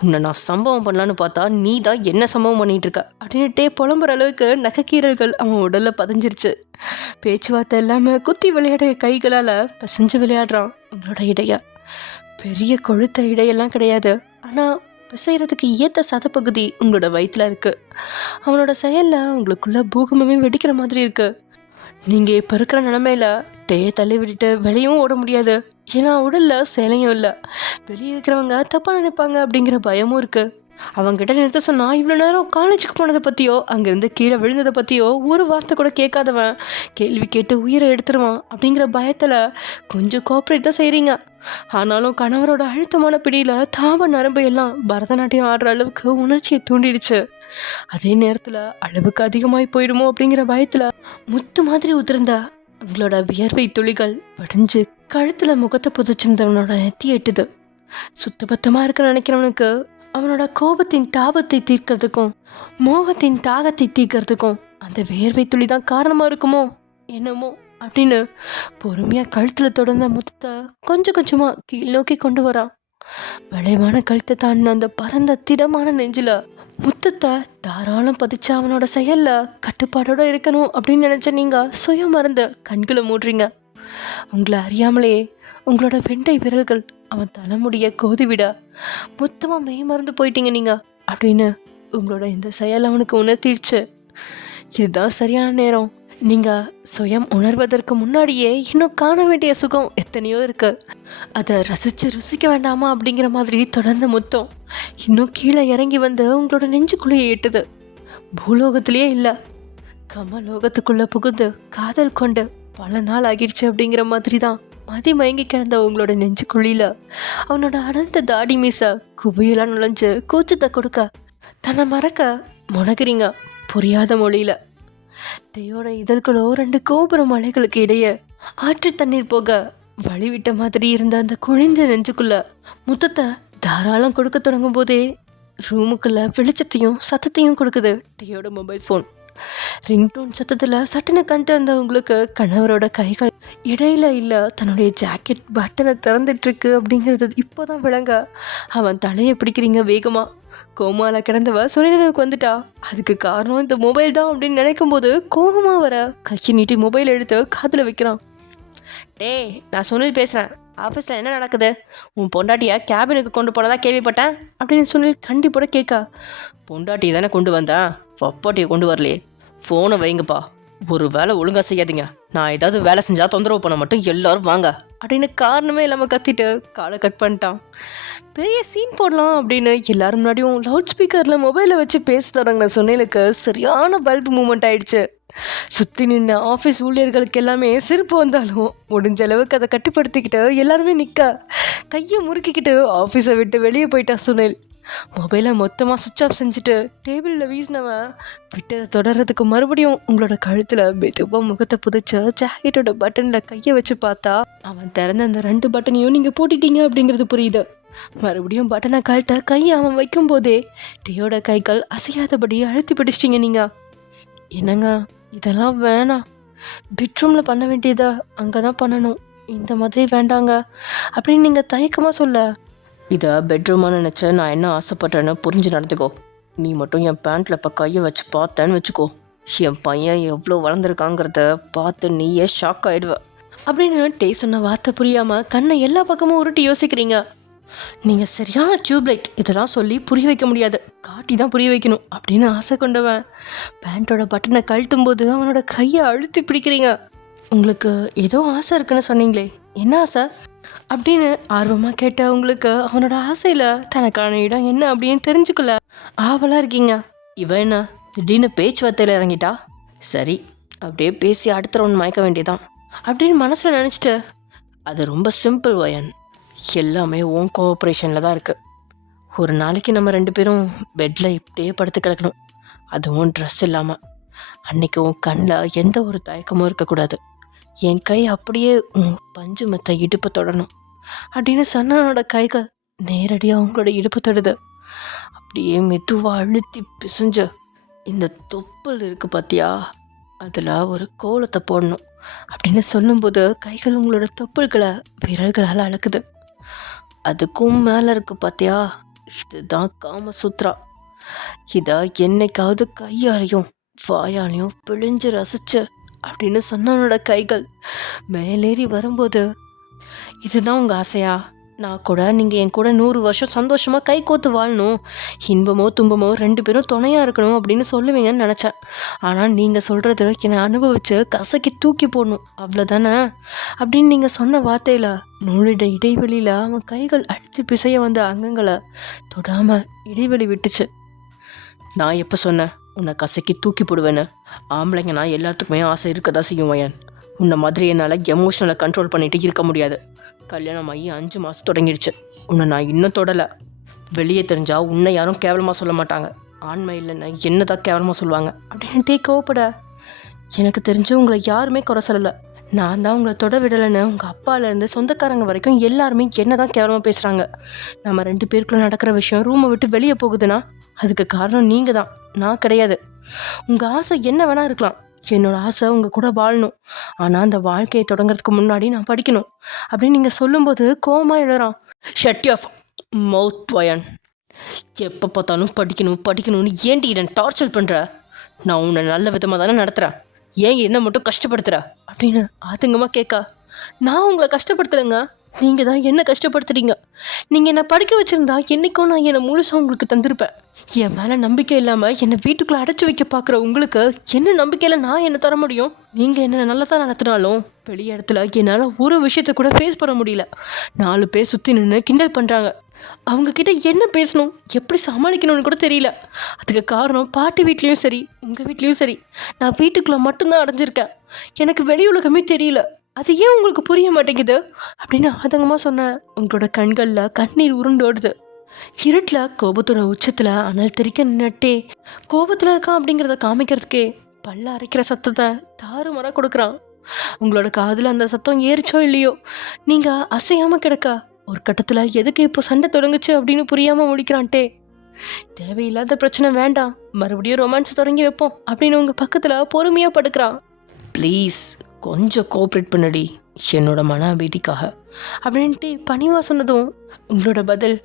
உன்னை நான் சம்பவம் பண்ணலான்னு பார்த்தா நீ தான் என்ன சம்பவம் பண்ணிகிட்டு இருக்க அப்படின்ட்டே புலம்புற அளவுக்கு நகைக்கீரல்கள் அவன் உடலில் பதிஞ்சிருச்சு. பேச்சுவார்த்தை இல்லாமல் குத்தி விளையாட கைகளால் பசஞ்சு விளையாடுறான் உங்களோட இடைய. பெரிய கொழுத்த இடையெல்லாம் கிடையாது, ஆனால் பிசைகிறதுக்கு ஏற்ற சதப்பகுதி உங்களோட வயிற்றில் இருக்குது. அவனோட செயலில் உங்களுக்குள்ள பூகம்பமே வெடிக்கிற மாதிரி இருக்குது. நீங்கள் இப்போ இருக்கிற நிலமையில டேயை தள்ளி விட்டுட்டு வெளியும் ஓட முடியாது, ஏன்னா உடலில் சேலையும் இல்லை, வெளியே இருக்கிறவங்க தப்பாக நினைப்பாங்க அப்படிங்கிற பயமும் இருக்குது. அவங்ககிட்ட நிறுத்த சொன்னால் இவ்வளோ நேரம் காலேஜுக்கு போனதை பற்றியோ அங்கேருந்து கீழே விழுந்ததை பற்றியோ ஒரு வார்த்தை கூட கேட்காதவன் கேள்வி கேட்டு உயிரை எடுத்துருவான் அப்படிங்கிற பயத்தில் கொஞ்சம் கோஆப்ரேட் தான் செய்கிறீங்க. ஆனாலும் கணவரோட அழுத்தமான பிடியில் தாப நரம்பு எல்லாம் பரதநாட்டியம் ஆடுற அளவுக்கு உணர்ச்சியை தூண்டிடுச்சு. அதே நேரத்தில் அளவுக்கு அதிகமாகி போயிடுமோ அப்படிங்கிற பயத்தில் முத்து மாதிரி உதிர்ந்த உங்களோட வியர்வை துளிகள் வடிஞ்சு கழுத்தில் முகத்தை புதைச்சிருந்தவனோட நெத்தி எட்டுது. சுத்தபத்தமாக இருக்க நினைக்கிறவனுக்கு அவனோட கோபத்தின் தாபத்தை தீர்க்கிறதுக்கும் மோகத்தின் தாகத்தை தீர்க்கிறதுக்கும் அந்த வேர்வை துளி தான் காரணமாக இருக்குமோ என்னமோ அப்படின்னு பொறுமையாக கழுத்தில் தொடர்ந்த முத்தத்தை கொஞ்சம் கொஞ்சமாக கீழ் நோக்கி கொண்டு வரான். வளைவான கழுத்தை தாண்டின அந்த பரந்த திடமான நெஞ்சில் முத்தத்தை தாராளம் பதிச்ச அவனோட செயலில் கட்டுப்பாடோடு இருக்கணும் அப்படின்னு நினச்ச நீங்கள் சுய மறந்து கண்களை மூடுறீங்க. உங்களை அறியாமலே உங்களோட வெண்டை விரல்கள் அவன் தலைமுடிய கோதி விட மொத்தமாக மெய் மறந்து போயிட்டீங்க நீங்கள் அப்படின்னு உங்களோட இந்த செயல் அவனுக்கு உணர்த்திடுச்சு. இதுதான் சரியான நேரம், நீங்கள் சுயம் உணர்வதற்கு முன்னாடியே இன்னும் காண வேண்டிய சுகம் எத்தனையோ இருக்கு, அதை ரசித்து ருசிக்க வேண்டாமா அப்படிங்கிற மாதிரி தொடர்ந்து முத்தம் இன்னும் கீழே இறங்கி வந்து உங்களோட நெஞ்சுக்குள்ளேயே எட்டுது. பூலோகத்திலேயே இல்லை, கமலோகத்துக்குள்ளே புகுந்து காதல் கொண்டு பல நாள் ஆகிடுச்சு அப்படிங்கிற மாதிரி தான் மதி மயங்கி கிடந்த உங்களோட நெஞ்சுக்குழியில் அவனோட அடர்ந்த தாடி மீச குவியெல்லாம் நுழைஞ்சு கூச்சத்தை கொடுக்க தன்னை மறக்க முனகிறீங்க புரியாத மொழியில். டேயோட இதழ்களோ 2 கோபுர மலைகளுக்கு இடையே ஆற்று தண்ணீர் போக வழிவிட்ட மாதிரி இருந்த அந்த குழிஞ்ச நெஞ்சுக்குள்ள முத்தத்தை தாராளம் கொடுக்க தொடங்கும் போதே ரூமுக்குள்ள வெளிச்சத்தையும் சத்தத்தையும் கொடுக்குது டேயோட மொபைல் ஃபோன். ரிங்டோன் சத்தத்தில் சட்டனை கண்டு வந்த உங்களுக்கு கணவரோட கைகள் இடையில இல்லை தன்னுடைய ஜாக்கெட் பட்டனை திறந்துட்டுருக்கு அப்படிங்கிறது இப்போ தான் விளங்க அவன் தலையை பிடிக்கிறீங்க வேகமாக. கோமால கிடந்தவ சுனிலனுக்கு வந்துட்டா, அதுக்கு காரணம் இந்த மொபைல் தான் அப்படின்னு நினைக்கும் போது கோபமாக வர கையை நீட்டி மொபைல் எடுத்து காதில் வைக்கிறான். டேய், நான் சுனில் பேசுகிறேன், ஆஃபீஸில் என்ன நடக்குது, உன் பொண்டாட்டியை கேபினுக்கு கொண்டு போனதா கேள்விப்பட்டேன் அப்படின்னு சுனில் கண்டிப்போட கேட்கா. பொண்டாட்டியை தானே கொண்டு வந்தேன், பப்பாட்டியை கொண்டு வரலையே, ஃபோனை வைங்கப்பா, ஒரு வேலை ஒழுங்காக செய்யாதீங்க, நான் ஏதாவது வேலை செஞ்சால் தொந்தரவு பண்ண மட்டும் எல்லாரும் வாங்க அப்படின்னு காரணமே இல்லாமல் கத்திட்டு காலை கட் பண்ணிட்டான். பெரிய சீன் போடலாம் அப்படின்னு எல்லாரும் முன்னாடியும் லவுட் ஸ்பீக்கரில் மொபைலை வச்சு பேச தொடங்கின சுனிலுக்கு சரியான பல்பு மூமெண்ட் ஆயிடுச்சு. சுற்றி நின்ன ஆஃபீஸ் ஊழியர்களுக்கு எல்லாமே சிரிப்பு வந்தாலும் முடிஞ்ச அளவுக்கு அதை கட்டுப்படுத்திக்கிட்டு எல்லாருமே நிற்க கையை முறுக்கிக்கிட்டு ஆஃபீஸை விட்டு வெளியே போயிட்டான் சுனில். மொபைலை மொத்தமாக சுவிட்ச் ஆஃப் செஞ்சுட்டு டேபிளில் வீசினவன் விட்டதை தொடர்றதுக்கு மறுபடியும் உங்களோட கழுத்தில் மெதுவாக முகத்தை புதைச்ச ஜாக்கெட்டோட பட்டனில் கையை வச்சு பார்த்தா அவன் திறந்த அந்த 2 பட்டனையும் நீங்கள் போட்டிட்டீங்க அப்படிங்கிறது புரியுது. மறுபடியும் பட்டனை கழட்ட கையை அவன் வைக்கும் போதே டேயோட கைகள் அசையாதபடி அழுத்தி பிடிச்சிட்டிங்க. நீங்கள் என்னங்க இதெல்லாம் வேணாம், பெட்ரூமில் பண்ண வேண்டியதா அங்கே தான் பண்ணணும், இந்த மாதிரி வேண்டாங்க அப்படின்னு நீங்கள் தயக்கமாக சொல்ல, இதை பெட்ரூமாக நினச்ச நான் என்ன ஆசைப்பட்டேன்னு புரிஞ்சு நடந்துக்கோ. நீ மட்டும் என் பேண்ட்டில் இப்போ கையை வச்சு பார்த்தேன்னு வச்சுக்கோ, என் பையன் எவ்வளோ வளர்ந்துருக்காங்கிறத பார்த்து நீயே ஷாக் ஆகிடுவ அப்படின்னு டே சொன்ன வார்த்தை புரியாமல் கண்ணை எல்லா பக்கமும் உருட்டி யோசிக்கிறீங்க. நீங்கள் சரியான டியூப்லைட், இதெல்லாம் சொல்லி புரிய வைக்க முடியாது, காட்டி தான் புரிய வைக்கணும் அப்படின்னு ஆசை கொண்டவன் பேண்ட்டோட பட்டனை கழட்டும் போது அவனோட கையை அழுத்தி பிடிக்கிறீங்க. உங்களுக்கு ஏதோ ஆசை இருக்குன்னு சொன்னீங்களே, என்ன ஆசை அப்படின்னு ஆர்வமாக கேட்ட உங்களுக்கு அவனோட ஆசையில் தனக்கான இடம் என்ன அப்படின்னு தெரிஞ்சுக்கல ஆவலாக இருக்கீங்க. இவன் என்ன திடீர்னு பேச்சுவார்த்தையில் இறங்கிட்டா, சரி அப்படியே பேசி அடுத்த ரவுண்ட் மயக்க வேண்டியதான் அப்படின்னு மனசில் நினச்சிட்டு, அது ரொம்ப சிம்பிள் வயன், எல்லாமே உன் கோஆப்ரேஷனில் தான் இருக்குது. ஒரு நாளைக்கு நம்ம 2 பேரும் பெட்டில் இப்படியே படுத்து கிடக்கணும், அதுவும் ட்ரெஸ் இல்லாமல். அன்னைக்கு உன் கண்ணில் எந்த ஒரு தயக்கமும் இருக்கக்கூடாது, என் கை அப்படியே உன் பஞ்சு மெத்த இடுப்பு தொடணும் அப்படின்னு சன்னனோட கைகள் நேரடியாக அவங்களோட இடுப்பு தொடுது. அப்படியே மெதுவாக அழுத்தி பிசைஞ்சு இந்த தொப்பல் இருக்குது பார்த்தியா, அதில் ஒரு கோலத்தை போடணும் அப்படின்னு சொல்லும்போது கைகள் உங்களோட தொப்பல்களை விரல்களால் அழுக்குது. அதுக்கும் மேலே இருக்குது பார்த்தியா, இதுதான் காமசூத்ரா. இதை என்னைக்காவது கையாலையும் வாயாலையும் பிழிஞ்சு ரசிச்சு அப்படின்னு சொன்னவனோட கைகள் மேலேறி வரும்போது, இதுதான் உங்கள் ஆசையா? நான் கூட நீங்கள் என் கூட 100 வருஷம் சந்தோஷமாக கை கோத்து வாழணும், இன்பமோ துன்பமோ 2 பேரும் துணையாக இருக்கணும் அப்படின்னு சொல்லுவீங்கன்னு நினச்சேன். ஆனால் நீங்கள் சொல்கிறது என்னை அனுபவித்து கசக்கி தூக்கி போடணும், அவ்வளோதானே அப்படின்னு நீங்கள் சொன்ன வார்த்தையில் நூலிட இடைவெளியில் அவன் கைகள் அடித்து பிசைய வந்த அங்கங்களை தொடாமல் இடைவெளி விட்டுச்சு. நான் எப்போ சொன்னேன் உன்னை கசக்கி தூக்கி போடுவேன்னு? ஆம்பளைங்க நான் எல்லாத்துக்குமே ஆசை இருக்க தான் செய்யும் வயன். உன்னை மாதிரி என்னால் எமோஷனலை கண்ட்ரோல் பண்ணிட்டு இருக்க முடியாது. கல்யாணம் ஆகி 5 மாதம் தொடங்கிடுச்சு, உன்னை நான் இன்னும் தொடலை. வெளியே தெரிஞ்சால் உன்னை யாரும் கேவலமாக சொல்ல மாட்டாங்க, ஆண்மை இல்லைன்னு என்ன தான் கேவலமாக சொல்லுவாங்க அப்படின்ட்டே கோவப்பட. எனக்கு தெரிஞ்சு உங்களை யாருமே குறை சொல்லலை, நான் தான் உங்களை தொட விடலைன்னு உங்கள் அப்பாலேருந்து சொந்தக்காரங்க வரைக்கும் எல்லாருமே என்ன தான் கேவலமாக பேசுகிறாங்க. நம்ம 2 பேருக்குள்ளே நடக்கிற விஷயம் ரூமை விட்டு வெளியே போகுதுன்னா அதுக்கு காரணம் நீங்கள் தான், நான் கிடையாது. உங்கள் ஆசை என்ன வேணால் இருக்கலாம், என்னோட ஆசை உங்கள் கூட வாழணும், ஆனால் அந்த வாழ்க்கையை தொடங்குறதுக்கு முன்னாடி நான் படிக்கணும் அப்படின்னு நீங்கள் சொல்லும்போது கோவமாக எழுறான். ஷட் ஆஃப் மவுத் வயன், எப்போ பார்த்தாலும் படிக்கணும் படிக்கணும்னு ஏன்டி என்ன டார்ச்சர் பண்ணுற? நான் உன்னை நல்ல விதமாக தானே நடத்துகிறேன், ஏன் என்ன மட்டும் கஷ்டப்படுத்துகிற அப்படின்னு ஆதங்கமாக கேட்க. நான் உங்களை கஷ்டப்படுத்துகிறேங்க, நீங்கள் தான் என்ன கஷ்டப்படுத்துறீங்க. நீங்கள் என்னை படிக்க வச்சுருந்தா என்றைக்கும் நான் என்னை முழுசாக உங்களுக்கு தந்திருப்பேன். என் மேலே நம்பிக்கை இல்லாமல் என்னை வீட்டுக்குள்ளே அடைச்சி வைக்க பார்க்குற உங்களுக்கு என்ன நம்பிக்கையில் நான் என்ன தர முடியும்? நீங்கள் என்ன நல்லா தான் நடத்தினாலும் வெளி இடத்துல என்னால் ஒரு விஷயத்த கூட ஃபேஸ் பண்ண முடியல. 4 பேர் சுற்றி நின்று கிண்டல் பண்ணுறாங்க, அவங்கக்கிட்ட என்ன பேசணும் எப்படி சமாளிக்கணும்னு கூட தெரியல. அதுக்கு காரணம் பாட்டி வீட்லேயும் சரி உங்கள் வீட்லேயும் சரி நான் வீட்டுக்குள்ளே மட்டும்தான் அடைஞ்சிருக்கேன், எனக்கு வெளி உலகமே தெரியல. அது ஏன் உங்களுக்கு புரிய மாட்டேங்குது அப்படின்னு ஆதங்கமாக சொன்னேன். உங்களோட கண்களில் கண்ணீர் உருண்டோடுது. இருட்டில் கோபத்தோட உச்சத்தில் அனல் தெரிக்க நின்றுட்டே கோபத்தில் இருக்கான் அப்படிங்கிறத காமிக்கிறதுக்கே பல்ல அரைக்கிற சத்தத்தை தாறுமாறா கொடுக்குறான். உங்களோட காதில் அந்த சத்தம் ஏறிச்சோ இல்லையோ நீங்கள் அசையாமல் கிடக்க ஒரு கட்டத்தில் எதுக்கு இப்போ சண்டை தொடங்குச்சு அப்படின்னு புரியாமல் முடிக்கிறான்ட்டே. தேவையில்லாத பிரச்சனை வேண்டாம், மறுபடியும் ரொமான்ஸ் தொடங்கி வைப்போம் அப்படின்னு உங்கள் பக்கத்தில் பொறுமையாக படுக்கிறான். ப்ளீஸ் கொஞ்சம் கோஆப்ரேட் பண்ணடி என்னோட மன அமைதிக்காக அப்படின்ட்டு பணிவாக சொன்னதும் உங்களோட பதில்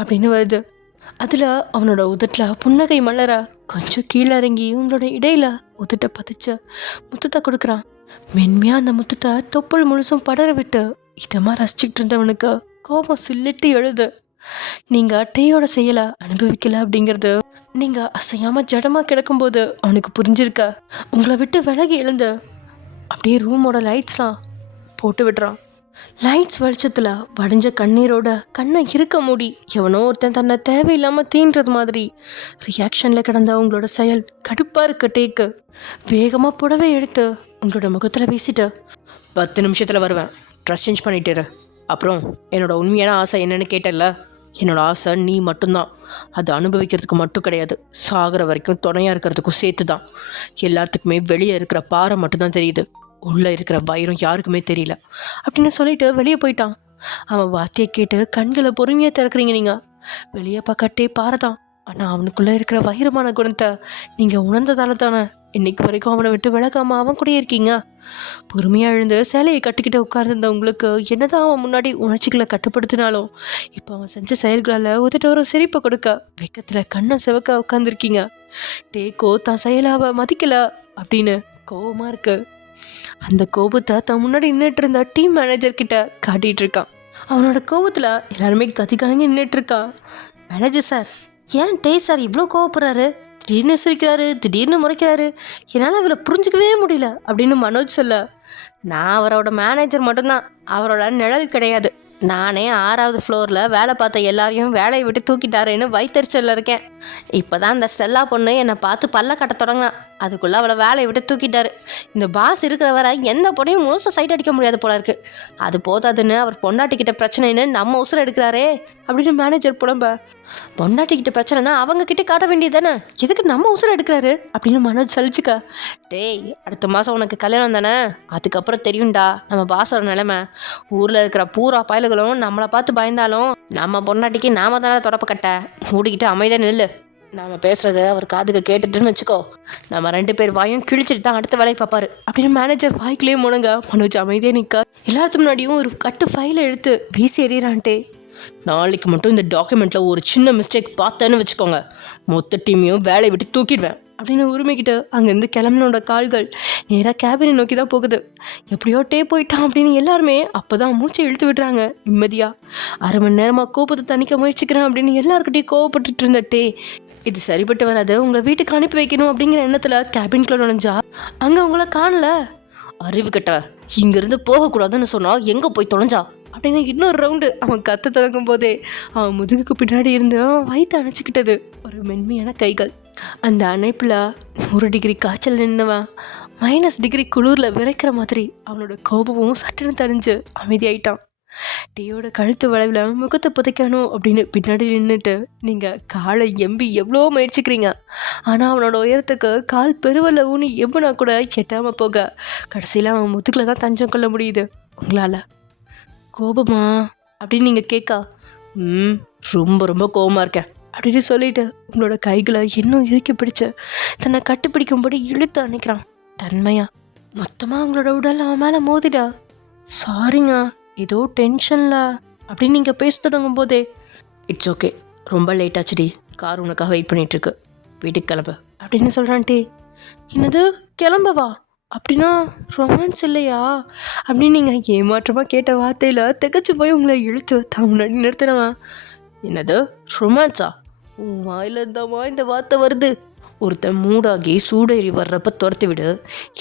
அப்படின்னு வருது. அதில் அவனோட உதட்டில் புன்னகை மலர கொஞ்சம் கீழே இறங்கி உங்களோட இடையில உதட்ட பதிச்சு முத்தத்தை கொடுக்குறான். மென்மையாக அந்த முத்தத்தை தொப்புள் முழுசும் படர விட்டு இதமாக ரசிச்சுக்கிட்டு இருந்தவனுக்கு கோபம் சில்லிட்டு எழுது. நீங்கள் டேயோட செயலை அனுபவிக்கல அப்படிங்கிறது நீங்கள் அசையாமல் ஜடமாக கிடக்கும்போது அவனுக்கு புரிஞ்சிருக்க. உங்களை விட்டு விலகி எழுந்து அப்படியே ரூமோட லைட்ஸ்லாம் போட்டு விடுறான். லைட்ஸ் வெளிச்சத்தில் வடிஞ்ச கண்ணீரோட கண்ணை இருக்க மூடி எவனோ ஒருத்தன் தன்னை தேவையில்லாமல் தீன்றது மாதிரி ரியாக்ஷனில் கிடந்த அவங்களோட செயல் கடுப்பாக இருக்க டேக்கு வேகமாக புடவை எடுத்து உங்களோட முகத்தில் வீசிட்டு 10 நிமிஷத்தில் வருவேன், ட்ரெஸ் சேஞ்ச் பண்ணிட்டுரு. அப்புறம் என்னோட உண்மையான ஆசை என்னன்னு கேட்டல, என்னோட ஆசை நீ மட்டும்தான், அது அனுபவிக்கிறதுக்கு மட்டும் கிடையாது, சாகிற வரைக்கும் துணையாக இருக்கிறதுக்கும் சேர்த்து தான். எல்லாத்துக்குமே வெளியே இருக்கிற பாறை மட்டும்தான் தெரியுது, உள்ளே இருக்கிற வயிறும் யாருக்குமே தெரியல அப்படின்னு சொல்லிட்டு வெளியே போயிட்டான். அவன் வார்த்தையை கேட்டு கண்களை பொறுமையாக திறக்கிறீங்க. நீங்கள் வெளியே பார்க்கட்டே பாறை தான், ஆனால் அவனுக்குள்ளே இருக்கிற வயிறுமான குணத்தை நீங்கள் உணர்ந்ததால தானே இன்னைக்கு வரைக்கும் அவனை விட்டு விலகாமல் அவன் கூட இருக்கீங்க. பொறுமையாக எழுந்து சேலையை கட்டிக்கிட்டு உட்கார்ந்துருந்த உங்களுக்கு என்னதான் அவன் முன்னாடி உணர்ச்சிகளை கட்டுப்படுத்தினாலும் இப்போ அவன் செஞ்ச செயல்களால் உதட்ட ஒரு சிரிப்பை கொடுக்க வெக்கத்தில் கண்ணை சிவக்க உட்காந்துருக்கீங்க. டேக்கோ தான் செயலை அவ மதிக்கல அப்படின்னு கோபமாக இருக்கு. அந்த கோபத்தை தான் முன்னாடி நின்றுட்டு இருந்த டீம் மேனேஜர் கிட்ட காட்டிகிட்டு இருக்கான். அவனோட கோபத்தில் எல்லாருமே கலங்கி நின்றுட்டு இருக்கா. மேனேஜர் சார், ஏன் டே சார் இவ்வளோ கோவப்படுறாரு? திடீர்னு சிரிக்கிறாரு, திடீர்னு முறைக்கிறாரு, என்னால் அவரை புரிஞ்சிக்கவே முடியல அப்படின்னு மனோஜ் சொல்ல, நான் அவரோட மேனேஜர் மட்டும்தான், அவரோட நிழல் கிடையாது. நானே 6வது ஃப்ளோரில் வேலை பார்த்த எல்லாரையும் வேலையை விட்டு தூக்கிட்டாருன்னு வயிற்றுச்சலில் இருக்கேன். இப்போ தான் அந்த ஸ்டெல்லா பொண்ணு என்னை பார்த்து பல்ல கட்ட தொடங்கினான். அதுக்குள்ளே அவளை வேலையை விட்டு தூக்கிட்டாரு. இந்த பாஸ் இருக்கிற வரை எந்த பொண்ணையும் முழுசாக சைட் அடிக்க முடியாது போல இருக்கு. அது போதாதுன்னு அவர் பொண்டாட்டிக்கிட்ட பிரச்சனைன்னு நம்ம உசுரை எடுக்கிறாரே அப்படின்னு மேனேஜர் புலம்ப. பொண்டாட்டிக்கிட்ட பிரச்சனைனா அவங்க கிட்டே காட்ட வேண்டியது தானே, எதுக்கு நம்ம உசுரை எடுக்கிறாரு அப்படின்னு மனோஜ் சலிச்சுக்க. டேய், அடுத்த மாதம் உனக்கு கல்யாணம் தானே, அதுக்கப்புறம் தெரியும்டா நம்ம பாஸோட நிலைமை. ஊரில் இருக்கிற பூரா பயல்களும் நம்மளை பார்த்து பயந்தாலும் நம்ம பொண்டாட்டிக்கு நாம தானே தொடப்ப கட்ட. மூடிக்கிட்டு அமைதியாக நில்லு. நாம் பேசுகிறத அவர் காதுக்கு கேட்டுட்டுன்னு வச்சுக்கோ, நம்ம 2 பேர் வாயும் கிழிச்சிட்டு தான் அடுத்த வேலையை பார்ப்பாரு அப்படின்னு மேனேஜர் வாய்க்குள்ளேயே முடங்க. மனோஜ் அமைதியாக நிற்க எல்லாத்துக்கு முன்னாடியும் ஒரு கட்டு ஃபைலை எடுத்து வீசி எறிகிறான்ட்டே. நாளைக்கு மட்டும் இந்த டாக்குமெண்ட்டில் ஒரு சின்ன மிஸ்டேக் பார்த்தேன்னு வச்சுக்கோங்க, மொத்த டீமையும் வேலையை விட்டு தூக்கிடுவேன் அப்படின்னு உரிமைக்கிட்டு அங்கேருந்து கிளம்பினோட கால்கள் நேராக கேபினை நோக்கி தான் போகுது. எப்படியோ டே போயிட்டான் அப்படின்னு எல்லாருமே அப்போ தான் மூச்சை இழுத்து விடுறாங்க நிம்மதியாக. 1/2 மணி நேரமாக கோபத்தை தணிக்க முயற்சிக்கிறேன் அப்படின்னு எல்லாருக்கிட்டையும் கோவப்பட்டுட்டு இருந்த டே, இது சரிப்பட்டு வராது, உங்களை வீட்டுக்கு அனுப்பி வைக்கணும் அப்படிங்கிற எண்ணத்தில் கேபின்குள்ளே நுழைஞ்சா அங்கே உங்களை காணல. அறிவு கட்ட, இங்கேருந்து போகக்கூடாதுன்னு சொன்னால் எங்கே போய் தொலைஞ்சா அப்படின்னு இன்னொரு ரவுண்டு அவன் கற்று தொடங்கும் போதே அவன் முதுகுக்கு பின்னாடி இருந்து அவன் வயிற்று அணைச்சிக்கிட்டது ஒரு மென்மையான கைகள். அந்த அணைப்பில் 100 டிகிரி காய்ச்சல் நின்னவன் -டிகிரி குளிரில் விரைக்கிற மாதிரி அவனோட கோபமும் சட்டுன்னு தணிஞ்சு அமைதியாயிட்டான். டீயோட கழுத்து வளைவில் முகத்தை புதைக்கணும் அப்படின்னு பின்னாடி நின்றுட்டு நீங்கள் காலை எம்பி எவ்வளோ முயற்சிக்கிறீங்க. ஆனால் அவனோட உயரத்துக்கு கால் பெருவல்ல ஊனி எவ்வளோ கூட எட்டாமல் போக கடைசியில் அவன் முதுகில் தான் தஞ்சம் கொள்ள முடியுது உங்களால். கோபமா அப்படின்னு நீங்கள் கேட்கா, ரொம்ப ரொம்ப கோபமாக இருக்கேன் அப்படின்னு சொல்லிட்டு உங்களோட கைகளை இன்னும் இறுக்கி பிடிச்சு தன்னை கட்டுப்பிடிக்கும்படி இழுத்து அணைக்கிறான் தன்மையா. மொத்தமாக உங்களோட உடல் அவன் மேலே மோதிடா. சாரிங்க, ஏதோ டென்ஷனில் அப்படின்னு நீங்கள் பேச தொடங்கும் போதே, இட்ஸ் ஓகே, ரொம்ப லேட் ஆச்சுடி, கார் உனக்காக வெயிட் பண்ணிகிட்ருக்கு, வீட்டுக்கு கிளம்பு அப்படின்னு சொல்கிறான்ட்டே. என்னது கிளம்பவா? அப்படின்னா ரொமான்ஸ் இல்லையா அப்படின்னு நீங்கள் ஏமாற்றமாக கேட்ட வார்த்தையில் திகச்சு போய் உங்களை இழுத்து தான் முன்னாடி நிறுத்தினவன். என்னது ரொமான்ஸா? உன் வாயில் இருந்தாமா இந்த வார்த்தை வருது? ஒருத்தன் மூடாகி சூடேறி வர்றப்ப துரத்தி விடு,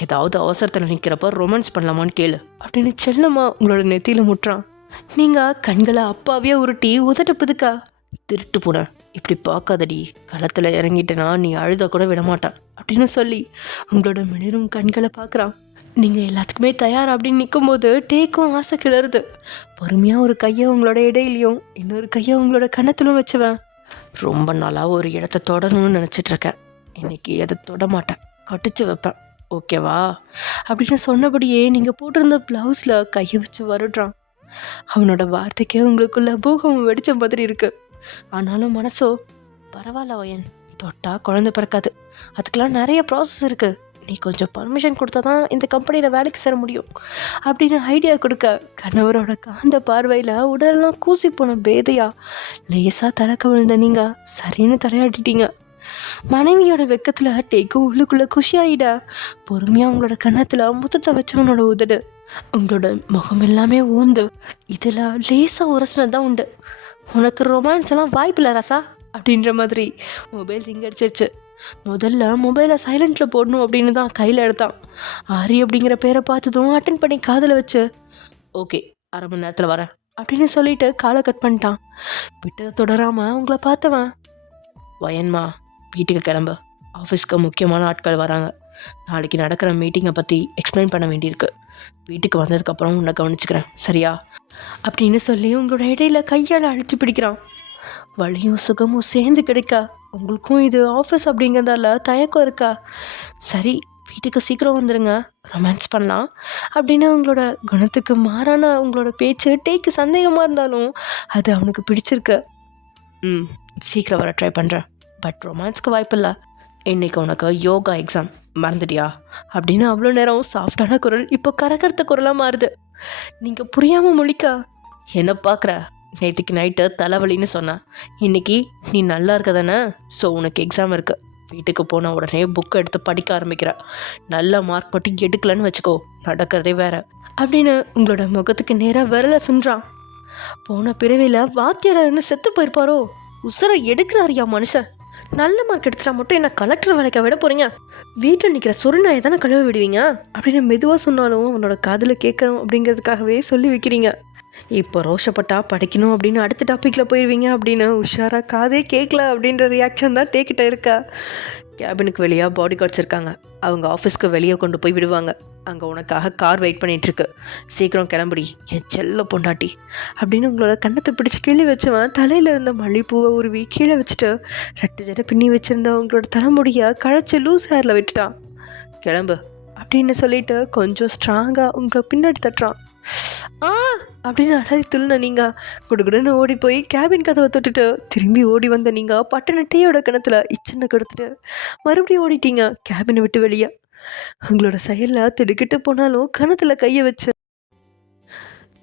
ஏதாவது அவசரத்தில் நிற்கிறப்ப ரொமான்ஸ் பண்ணலாமான்னு கேளு அப்படின்னு செல்லம்மா உங்களோட நெத்தியில் முட்டுறான். நீங்கள் கண்களை அப்பாவே உருட்டி உதட்ட புதுக்கா, திருட்டு போன இப்படி பார்க்காதடி, களத்தில் இறங்கிட்டேனா நீ அழுத கூட விடமாட்டான் அப்படின்னு சொல்லி உங்களோட மிளரும் கண்களை பார்க்குறான். நீங்கள் எல்லாத்துக்குமே தயார் அப்படின்னு நிற்கும்போது டேக்கும் ஆசை கிளறுது. பொறுமையாக ஒரு கையை உங்களோட இடையிலையும் இன்னொரு கையை உங்களோட கன்னத்திலும் வச்சுவேன். ரொம்ப நாளாக ஒரு இடத்த தொடணும்னு நினச்சிட்ருக்கேன், இன்னைக்கு எதை தொட மாட்டேன், கட்டிச்சு வைப்பேன், ஓகேவா அப்படின்னு சொன்னபடியே நீங்கள் போட்டிருந்த ப்ளவுஸில் கையை வச்சு வருடுறான். அவனோட வார்த்தைக்கே உங்களுக்குள்ள பூகம்பம் வெடித்த மாதிரி இருக்கு. ஆனாலும் மனசோ, பரவாயில்ல வயன், தொட்டா குழந்தை பிறக்காது, அதுக்கெல்லாம் நிறைய ப்ராசஸ் இருக்குது, நீ கொஞ்சம் பர்மிஷன் கொடுத்தா தான் இந்த கம்பெனியில் வேலைக்கு சேர முடியும் அப்படின்னு ஐடியா கொடுக்க கணவரோட காந்த பார்வையில் உடலெல்லாம் கூசி போன பேதையா லேசாக தலைக்க விழுந்த நீங்கள் சரின்னு தலையாட்டிட்டீங்க. மனைவியோட வெக்கத்தில் டேக்கும் உள்ளுக்குள்ளே குஷியாயிடா. பொறுமையாக உங்களோட கன்னத்தில் முத்தத்தை வச்சவனோட உதடு உங்களோட முகம் எல்லாமே ஊந்து இதில் லேசாக உரசினது தான் உண்டு. உனக்கு ரொமான்ஸ் எல்லாம் வாய்ப்பில்லை ரசா அப்படின்ற மாதிரி மொபைல் ரிங் அடிச்சிருச்சு. முதல்ல மொபைலை சைலண்டில் போடணும் அப்படின்னு தான் கையில் எடுத்தான். ஆரி அப்படிங்கிற பேரை பார்த்ததும் அட்டன் பண்ணி காதில் வச்சு, ஓகே 1/2 மணி நேரத்தில் வரேன் அப்படின்னு சொல்லிட்டு காலை கட் பண்ணிட்டான். விட்டதை தொடராமல் உங்களை பார்த்தவன், வயன்மா வீட்டுக்கு கிளம்பு, ஆஃபீஸ்க்கு முக்கியமான ஆட்கள் வராங்க, நாளைக்கு நடக்கிற மீட்டிங்கை பற்றி எக்ஸ்பிளைன் பண்ண வேண்டியிருக்கு, வீட்டுக்கு வந்ததுக்கப்புறம் உன்னை கவனிச்சுக்கிறேன் சரியா அப்படின்னு சொல்லி உங்களோட இடையில கையால் அழுத்தி பிடிக்கிறான். வலியும் சுகமும் சேர்ந்து கிடைக்கா. உங்களுக்கும் இது ஆஃபீஸ் அப்படிங்கிறதால தயக்கம் இருக்கா? சரி, வீட்டுக்கு சீக்கிரம் வந்துடுங்க, ரொமான்ஸ் பண்ணலாம் அப்படின்னு உங்களோட குணத்துக்கு மாறான உங்களோட பேச்சு டேக்கு சந்தேகமாக இருந்தாலும் அது அவனுக்கு பிடிச்சிருக்கு. சீக்கிரம் வர ட்ரை பண்ணுறேன், பட் ரொமான்ஸ்க்கு வாய்ப்பில்லை, இன்றைக்கி உனக்கு யோகா எக்ஸாம், மறந்துட்டியா அப்படின்னு அவ்வளோ நேரம் சாஃப்டான குரல் இப்போ கரகரத்த குரலாக மாறுது. நீங்கள் புரியாமல் முழிக்கா. என்ன பார்க்குற? நேற்றுக்கு நைட்டு தலைவலின்னு சொன்னேன். இன்றைக்கி நீ நல்லா இருக்க தானே? ஸோ உனக்கு எக்ஸாம் இருக்குது. வீட்டுக்கு போன உடனே புக்கை எடுத்து படிக்க ஆரம்பிக்கிற. நல்ல மார்க் மட்டும் எடுக்கலன்னு வச்சுக்கோ, நடக்கிறதே வேற அப்படின்னு உங்களோட முகத்துக்கு நேராக விரலை சுன்றான். போன பிறவியில் வாத்தியாரன்னு செத்து போயிருப்பாரோ? உசுரை எடுக்கிறாரியா மனுஷன். நல்ல மார்க் எடுத்துட்டா மட்டும் என்ன கலெக்டர் வேலைக்க விட போகிறீங்க? வீட்டில் நிற்கிற சொருநாயை தானே கழுவ விடுவீங்க அப்படின்னு மெதுவாக சொன்னாலும் அவனோட காதில் கேட்கணும் அப்படிங்கிறதுக்காகவே சொல்லி வைக்கிறீங்க. இப்போ ரோஷப்பட்டா படிக்கணும் அப்படின்னு அடுத்த டாப்பிக்கில் போயிடுவீங்க அப்படின்னு உஷாராக காதே கேட்கல அப்படின்ற ரியாக்ஷன் தான் டேக்கிட்ட இருக்கா. கேபினுக்கு வெளியே பாடி கார்ட்ஸ் இருக்காங்க. அவங்க ஆஃபீஸ்க்கு வெளியே கொண்டு போய் விடுவாங்க. அங்கே உனக்காக கார் வெயிட் பண்ணிகிட்ருக்கு. சீக்கிரம் கிளம்புடி என் செல்ல பொண்டாட்டி அப்படின்னு உங்களோட கண்ணத்தை பிடிச்சி கிள்ளி வச்சவன் தலையில் இருந்த மல்லிப்பூவை உருவி கீழே வச்சுட்டு 2 ஜடை பின்னி வச்சுருந்த உங்களோட தலைமுடியை கழைச்சி லூஸ் ஹேரில் விட்டுட்டான். கிளம்பு அப்படின்னு சொல்லிட்டு கொஞ்சம் ஸ்ட்ராங்காக உங்களை பின்னாடி தட்டுறான். அப்படின்னு அலறி துள்ளின நீங்கள் குடுகுடுன்னு ஓடி போய் கேபின் கதவை தொட்டுட்டு திரும்பி ஓடி வந்த நீங்கள் பட்டண டீயோட கிணத்துல இச்சனை கொடுத்துட்டு மறுபடியும் ஓடிட்டீங்க கேபினை விட்டு வெளியே. உங்களோட செயலில் திடுக்கிட்டு போனாலும் கணத்துல கையை வச்சு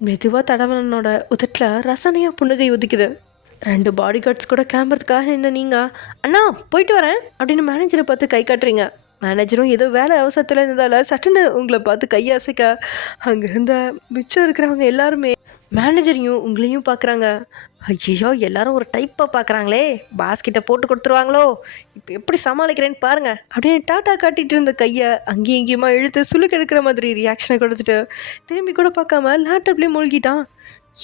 மெதுவாக தடவனோட உதட்டில் ரசனையாக புன்னகை ஒதுக்குது. 2 பாடி கார்ட்ஸ் கூட கிளம்புறதுக்காக என்ன நீங்கள் அண்ணா போயிட்டு வரேன் அப்படின்னு மேனேஜரை பார்த்து கை காட்டுறீங்க. மேனேஜரும் ஏதோ வேலை அவசரத்தில் இருந்ததால் சட்டுன்னு உங்களை பார்த்து கையை அசைக்க அங்கே இருந்த மிச்சம் இருக்கிறவங்க எல்லாருமே மேனேஜரையும் உங்களையும் பார்க்குறாங்க. ஐயோ எல்லாரும் ஒரு டைப்பாக பார்க்குறாங்களே, பாஸ்கிட்ட போட்டு கொடுத்துருவாங்களோ, இப்போ எப்படி சமாளிக்கிறேன்னு பாருங்கள் அப்படின்னு டாட்டா காட்டிகிட்டு இருந்த கையை அங்கேயும் இங்கேயுமா இழுத்து சுளுக்கு எடுக்கிற மாதிரி ரியாக்ஷனை கொடுத்துட்டு திரும்பி கூட பார்க்காம லேப்டாப்லேயே மூழ்கிட்டான்.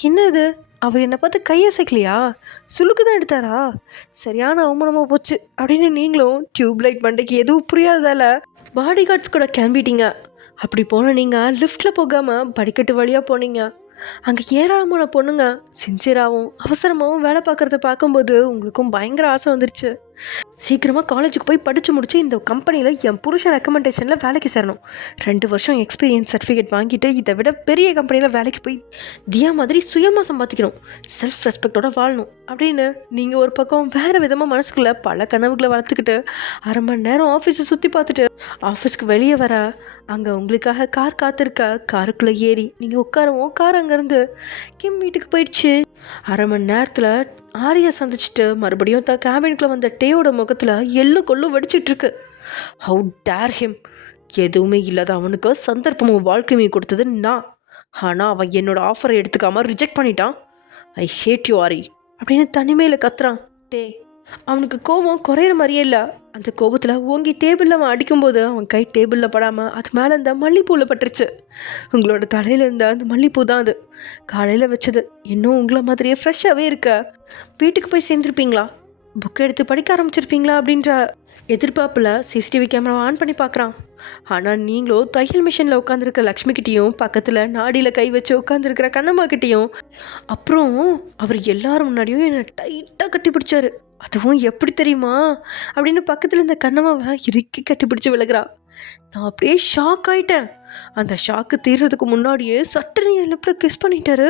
என்ன இது, அவர் என்னை பார்த்து கையசைக்கலையா, சுளுக்கு தான் எடுத்தாரா, சரியான அவமானமாக போச்சு அப்படின்னு நீங்களும் டியூப்லைட் மண்டைக்கு எதுவும் புரியாததால் பாடி கார்ட்ஸ் கூட கிளம்பிட்டீங்க. அப்படி போன நீங்கள் லிஃப்ட்டில் போகாமல் படிக்கட்டு வழியாக போனீங்க. அங்கே ஏராளமான பொண்ணுங்க சின்சியராகவும் அவசரமாகவும் வேலை பார்க்குறத பார்க்கும்போது உங்களுக்கும் பயங்கர ஆசை வந்துருச்சு. சீக்கிரமாக காலேஜுக்கு போய் படித்து முடிச்சு இந்த கம்பெனியில் என் புருஷன் ரெக்கமெண்டேஷனில் வேலைக்கு சேரணும், 2 வருஷம் எக்ஸ்பீரியன்ஸ் சர்டிஃபிகேட் வாங்கிட்டு இதை விட பெரிய கம்பெனியில் வேலைக்கு போய் தியா மாதிரி சுயமாக சம்பாதிக்கணும், செல்ஃப் ரெஸ்பெக்டோட வாழணும் அப்படின்னு நீங்கள் ஒரு பக்கம் வேறு விதமாக மனசுக்குள்ளே பல கனவுகளை வளர்த்துக்கிட்டு 1/2 மணி நேரம் ஆஃபீஸை சுற்றி பார்த்துட்டு ஆஃபீஸ்க்கு வெளியே வர அங்கே உங்களுக்காக கார் காத்திருக்க காருக்குள்ளே ஏறி நீங்கள் உட்காரவும் கார் அங்கேருந்து கிம் வீட்டுக்கு போயிடுச்சு. 1/2 மணி நேரத்தில் ஆரியை சந்திச்சுட்டு மறுபடியும் தான் கேபினுக்குள்ளே வந்த டேயோட முகத்தில் எள்ளு கொள்ளு வெடிச்சிட்ருக்கு. ஹவு டேர் ஹிம், எதுவுமே இல்லாத அவனுக்கு சந்தர்ப்பமும் வாழ்க்கையும் கொடுத்தது நான். ஆனால் அவன் என்னோட ஆஃபரை எடுத்துக்காமல் ரிஜெக்ட் பண்ணிட்டான். ஐ ஹேட் யூ ஆரி அப்படின்னு தனிமையில் கத்துறான் டே. அவனுக்கு கோபம் குறையிற மாதிரியே இல்லை. அந்த கோபத்தில் ஓங்கி டேபிளில் அவன் அடிக்கும்போது அவன் கை டேபிளில் படாமல் அது மேலே இருந்த மல்லிப்பூவில் பட்டுருச்சு. உங்களோட தலையில் இருந்த அந்த மல்லிப்பூ தான் அது, காலையில் வச்சது. இன்னும் உங்களை மாதிரியே ஃப்ரெஷ்ஷாகவே இருக்க. வீட்டுக்கு போய் சேர்ந்துருப்பீங்களா, புக் எடுத்து படிக்க ஆரம்பிச்சிருப்பீங்களா அப்படின்ற எதிர்பார்ப்பில் சிசிடிவி கேமராவை ஆன் பண்ணி பார்க்குறான். ஆனால் நீங்களோ தையல் மிஷினில் உட்காந்துருக்க லக்ஷ்மிக்கிட்டேயும் பக்கத்தில் நாடியில் கை வச்சு உட்காந்துருக்கிற கண்ணம்மா கிட்டேயும் அப்புறம் அவர் எல்லாரும் முன்னாடியும் என்னை டைட்டாக கட்டி பிடிச்சாரு. அதுவும் எப்படி தெரியுமா அப்படின்னு பக்கத்தில் இந்த கண்ணம்மாவை இறுக்கி கட்டி பிடிச்சி விலகிறா. நான் அப்படியே ஷாக் ஆகிட்டேன். அந்த ஷாக்கு தீர்றதுக்கு முன்னாடியே சட்டுன்னு என் லிப்பில் கிஸ் பண்ணிட்டாரு.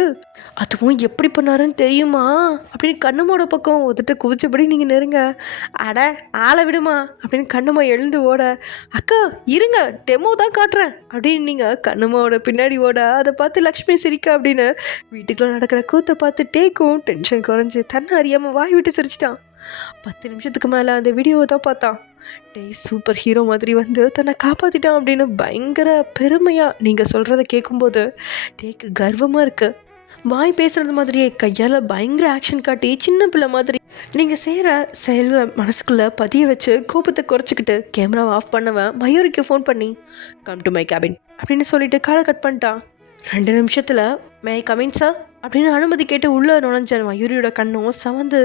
அதுவும் எப்படி பண்ணாருன்னு தெரியுமா அப்படின்னு கண்ணம்மாவோட பக்கம் ஒருத்தட்ட குவிச்சபடி நீங்கள் நெருங்க. அட ஆளை விடுமா அப்படின்னு கண்ணம்மா எழுந்து ஓட, அக்கா இருங்க டெமோ தான் காட்டுறேன் அப்படின்னு நீங்கள் கண்ணம்மாவோட பின்னாடி ஓட அதை பார்த்து லக்ஷ்மி சிரிக்க அப்படின்னு வீட்டுக்குள்ளே நடக்கிற கூத்தை பார்த்து டேக்கும் டென்ஷன் குறைஞ்சி தன்னை அறியாமல் வாய் விட்டு சிரிச்சிட்டான். 10 நிமிஷத்துக்கு மேலே அந்த வீடியோவை தான் பார்த்தான். டே சூப்பர் ஹீரோ மாதிரி வந்து தன்னை காப்பாற்றிட்டான் அப்படின்னு பயங்கர பெருமையாக நீங்கள் சொல்கிறத கேட்கும்போது டேக்கு கர்வமாக இருக்குது. வாய் பேசுகிறது மாதிரியே கையால் பயங்கர ஆக்ஷன் காட்டி சின்ன பிள்ளை மாதிரி நீங்கள் செய்கிற செயலில் மனசுக்குள்ளே பதிய வச்சு கோபத்தை குறைச்சிக்கிட்டு கேமராவை ஆஃப் பண்ணவன் மயூரிக்கு ஃபோன் பண்ணி கம் டு மை கேபின் அப்படின்னு சொல்லிட்டு காலை கட் பண்ணிட்டான். 2 நிமிஷத்தில் மே கமின் சார் அப்படின்னு அனுமதி கேட்டு உள்ளே நுழைஞ்ச மயூரியோட கண்ணும் சவந்து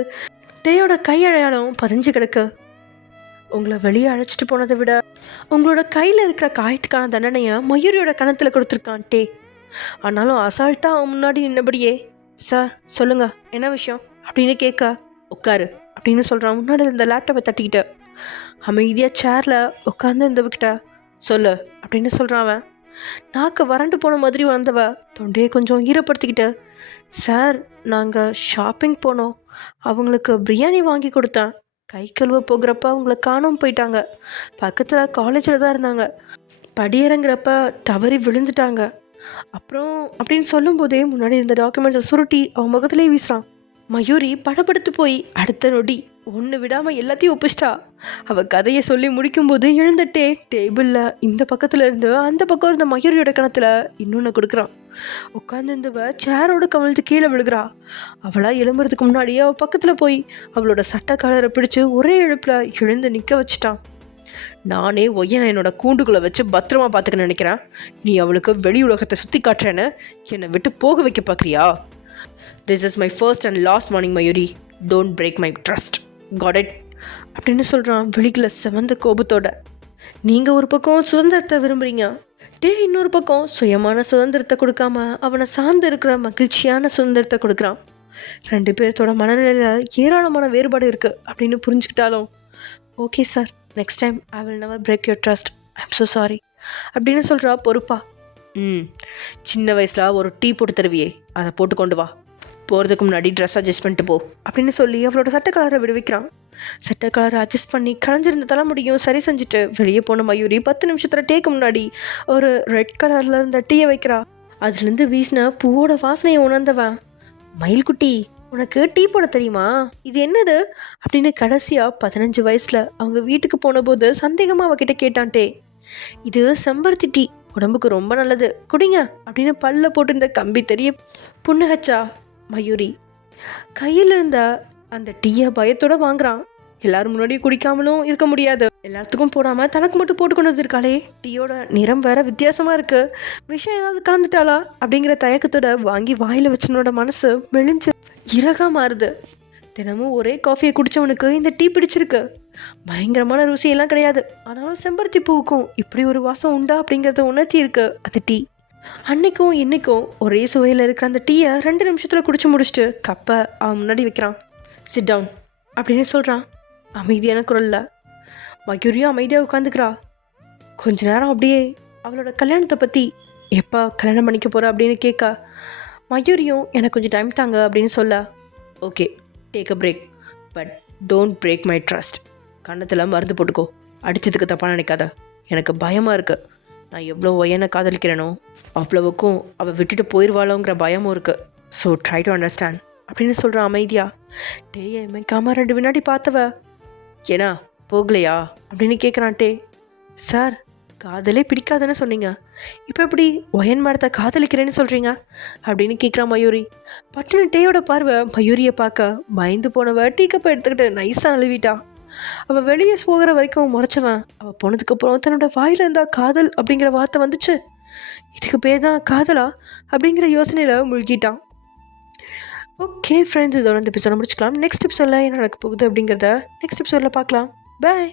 டேயோட கையடையாளம் பதிஞ்சு கிடக்கு. உங்களை வெளியே அழைச்சிட்டு போனதை விட உங்களோட கையில் இருக்கிற காயத்துக்கான தண்டனையை மயூரியோட கணத்தில் கொடுத்துருக்கான் டே. ஆனாலும் அசால்ட்டாக அவன் முன்னாடி நின்னபடியே சார் சொல்லுங்கள் என்ன விஷயம் அப்படின்னு கேட்க உட்காரு அப்படின்னு சொல்கிறான். முன்னாடி இருந்த லேப்டாப்பை தட்டிக்கிட்ட அமைதியாக சேரில் உட்காந்து இருந்தவக்கிட்ட சொல்லு அப்படின்னு சொல்கிறான். அவன் நாக்கு வறண்டு போன மாதிரி வந்தவ தொண்டையை கொஞ்சம் ஈரப்படுத்திக்கிட்ட சார் நாங்கள் ஷாப்பிங் போனோம், அவங்களுக்கு பிரியாணி வாங்கி கொடுத்தேன், கை கழுவ போகிறப்ப அவங்கள காணாமல் போயிட்டாங்க. பக்கத்தில் காலேஜில் தான் இருந்தாங்க. படியிறங்குறப்ப தவறி விழுந்துட்டாங்க. அப்புறம் அப்படின்னு சொல்லும்போதே முன்னாடி இருந்த டாக்குமெண்ட்ஸை சுருட்டி அவன் முகத்திலே வீசுகிறான். மயூரி படபடுத்து போய் அடுத்த நொடி ஒன்று விடாமல் எல்லாத்தையும் ஒப்பிச்சிட்டா. அவள் கதையை சொல்லி முடிக்கும்போது எழுந்துட்டே டேபிளில் இந்த பக்கத்தில் இருந்து அந்த பக்கம் இருந்த மயூரியோட கணத்தில் இன்னொன்று கொடுக்குறான். உட்காந்துருந்தவ சேரோட கவிழ்ந்து கீழே விழுகிறா. அவளாக எழும்புறதுக்கு முன்னாடியே அவள் பக்கத்தில் போய் அவளோட சட்டை காலரை பிடிச்சி ஒரே எழுப்பில் எழுந்து நிற்க வச்சுட்டான். நானே ஒய்யனை என்னோட கூண்டுக்குள்ளே வச்சு பத்திரமா பார்த்துக்க நினைக்கிறேன். நீ அவளுக்கு வெளி உலகத்தை சுற்றி காட்டுறேன்னு என்னை விட்டு போக வைக்க பார்க்குறியா? This is my first and last warning, Mayuri. Don't break my trust. Got it? அப்படின்னு சொல்கிறான் வெளியில் செவந்த கோபத்தோட. நீங்கள் ஒரு பக்கம் சுதந்திரத்தை விரும்புகிறீங்க, இன்னொரு பக்கம் சுயமான சுதந்திரத்தை கொடுக்காம அவனை சார்ந்து இருக்கிற மகிழ்ச்சியான சுதந்திரத்தை கொடுக்குறான். 2 பேர்த்தோட மனநிலையில் ஏராளமான வேறுபாடு இருக்குது அப்படின்னு புரிஞ்சுக்கிட்டாலும் okay sir, next time I will never break your trust. I am so sorry அப்படின்னு சொல்கிறா பொறுப்பா. சின்ன வயசில் ஒரு டீ போட்டு தருவியே, அதை போட்டு கொண்டு வா. போகிறதுக்கு முன்னாடி ட்ரெஸ் அட்ஜஸ்ட் பண்ணிட்டு போ அப்படின்னு சொல்லி அவளோட சட்டை கலரை விடுவிக்கிறான். சட்டை கலரை அட்ஜஸ்ட் பண்ணி களைஞ்சிருந்த தலைமுடியும் சரி செஞ்சுட்டு வெளியே போன மயூரி 10 நிமிஷத்தில் டேக்கு முன்னாடி ஒரு ரெட் கலரில் இருந்த டீயை வைக்கிறா. அதுலேருந்து வீசின பூவோட வாசனையை உணர்ந்தவன், மயில்குட்டி உனக்கு டீ போட தெரியுமா, இது என்னது அப்படின்னு கடைசியாக 15 வயசில் அவங்க வீட்டுக்கு போன போது சந்தேகமாக அவகிட்ட கேட்டான்ட்டே. இது செம்பருத்தி டீ, உடம்புக்கு ரொம்ப நல்லது, குடிங்க அப்படின்னு பல்ல போட்டு இந்த கம்பி தெரிய புன்னகச்சா மயூரி. கையில் இருந்த அந்த டீயை பயத்தோடு வாங்குறான். எல்லாரும் முன்னாடியும் குடிக்காமலும் இருக்க முடியாது, எல்லாத்துக்கும் போடாமல் தனக்கு மட்டும் போட்டு கொண்டு வந்திருக்காளே, டீயோட நிறம் வேற வித்தியாசமாக இருக்குது, விஷயம் ஏதாவது கலந்துட்டாளா அப்படிங்கிற தயக்கத்தோட வாங்கி வாயில் வச்சனோட மனசு மெலிஞ்சு இறகா மாறுது. தினமும் ஒரே காஃபியை குடித்தவனுக்கு இந்த டீ பிடிச்சிருக்கு. பயங்கரமான ருசியெல்லாம் கிடையாது, ஆனாலும் செம்பருத்தி பூவுக்கும் இப்படி ஒரு வாசம் உண்டா அப்படிங்கிறத உணர்த்தி இருக்கு அது டீ. அன்னைக்கும் இன்னைக்கும் ஒரே சுவையில் இருக்கிற அந்த டீயை 2 நிமிஷத்தில் குடிச்சு முடிச்சுட்டு கப்பை அவன் முன்னாடி வைக்கிறான். சிட் டவுன் அப்படின்னு சொல்கிறான் அமைதியான குரலில். மயூரியும் அமைதியாக உட்காந்துக்கிறா. கொஞ்ச நேரம் அப்படியே அவளோட கல்யாணத்தை பற்றி, எப்போ கல்யாணம் பண்ணிக்க போகிற அப்படின்னு கேட்க, மயூரியும் எனக்கு கொஞ்சம் டைம் தாங்க அப்படின்னு சொல்ல, okay take a break but don't break my trust. கன்னத்தில் மருந்து போட்டுக்கோ, அடித்ததுக்கு தப்பாக நினைக்காத, எனக்கு பயமாக இருக்குது. நான் எவ்வளோ ஒயனை காதலிக்கிறேனோ அவ்வளவுக்கும் அவள் விட்டுட்டு போயிடுவாளோங்கிற பயமும் இருக்குது. ஸோ ட்ரை டு அண்டர்ஸ்டாண்ட் அப்படின்னு சொல்கிறான் அமைதியா. டேயை மைக்காம 2 வினாடி பார்த்தவ, ஏன்னா போகலையா அப்படின்னு கேட்குறான். சார் காதலே பிடிக்காதுன்னு சொன்னீங்க, இப்போ எப்படி ஒயன் மேடத்தை காதலிக்கிறேன்னு சொல்கிறீங்க அப்படின்னு கேட்குறான் மயூரி. பட்டுன்னு டேயோட பார்வை மயூரியை பார்க்க பயந்து போனவ டீ கப்பை எடுத்துக்கிட்டு நைஸாக அழுவிட்டா. அவள் வெளியே போகிற வரைக்கும் முறைச்சவன் அவள் போனதுக்கப்புறம் தன்னோட வாயில் இருந்தால் காதல் அப்படிங்கிற வார்த்தை வந்துச்சு. இதுக்கு பேர் தான் காதலா அப்படிங்கிற யோசனையில் முழுகிட்டான். ஓகே ஃப்ரெண்ட்ஸ், இதோட இந்த எபிசோட முடிச்சுக்கலாம். நெக்ஸ்ட் எபிசோடில் என்ன நடக்க போகுது அப்படிங்கிறத நெக்ஸ்ட் எபிசோடில் பார்க்கலாம். பாய்.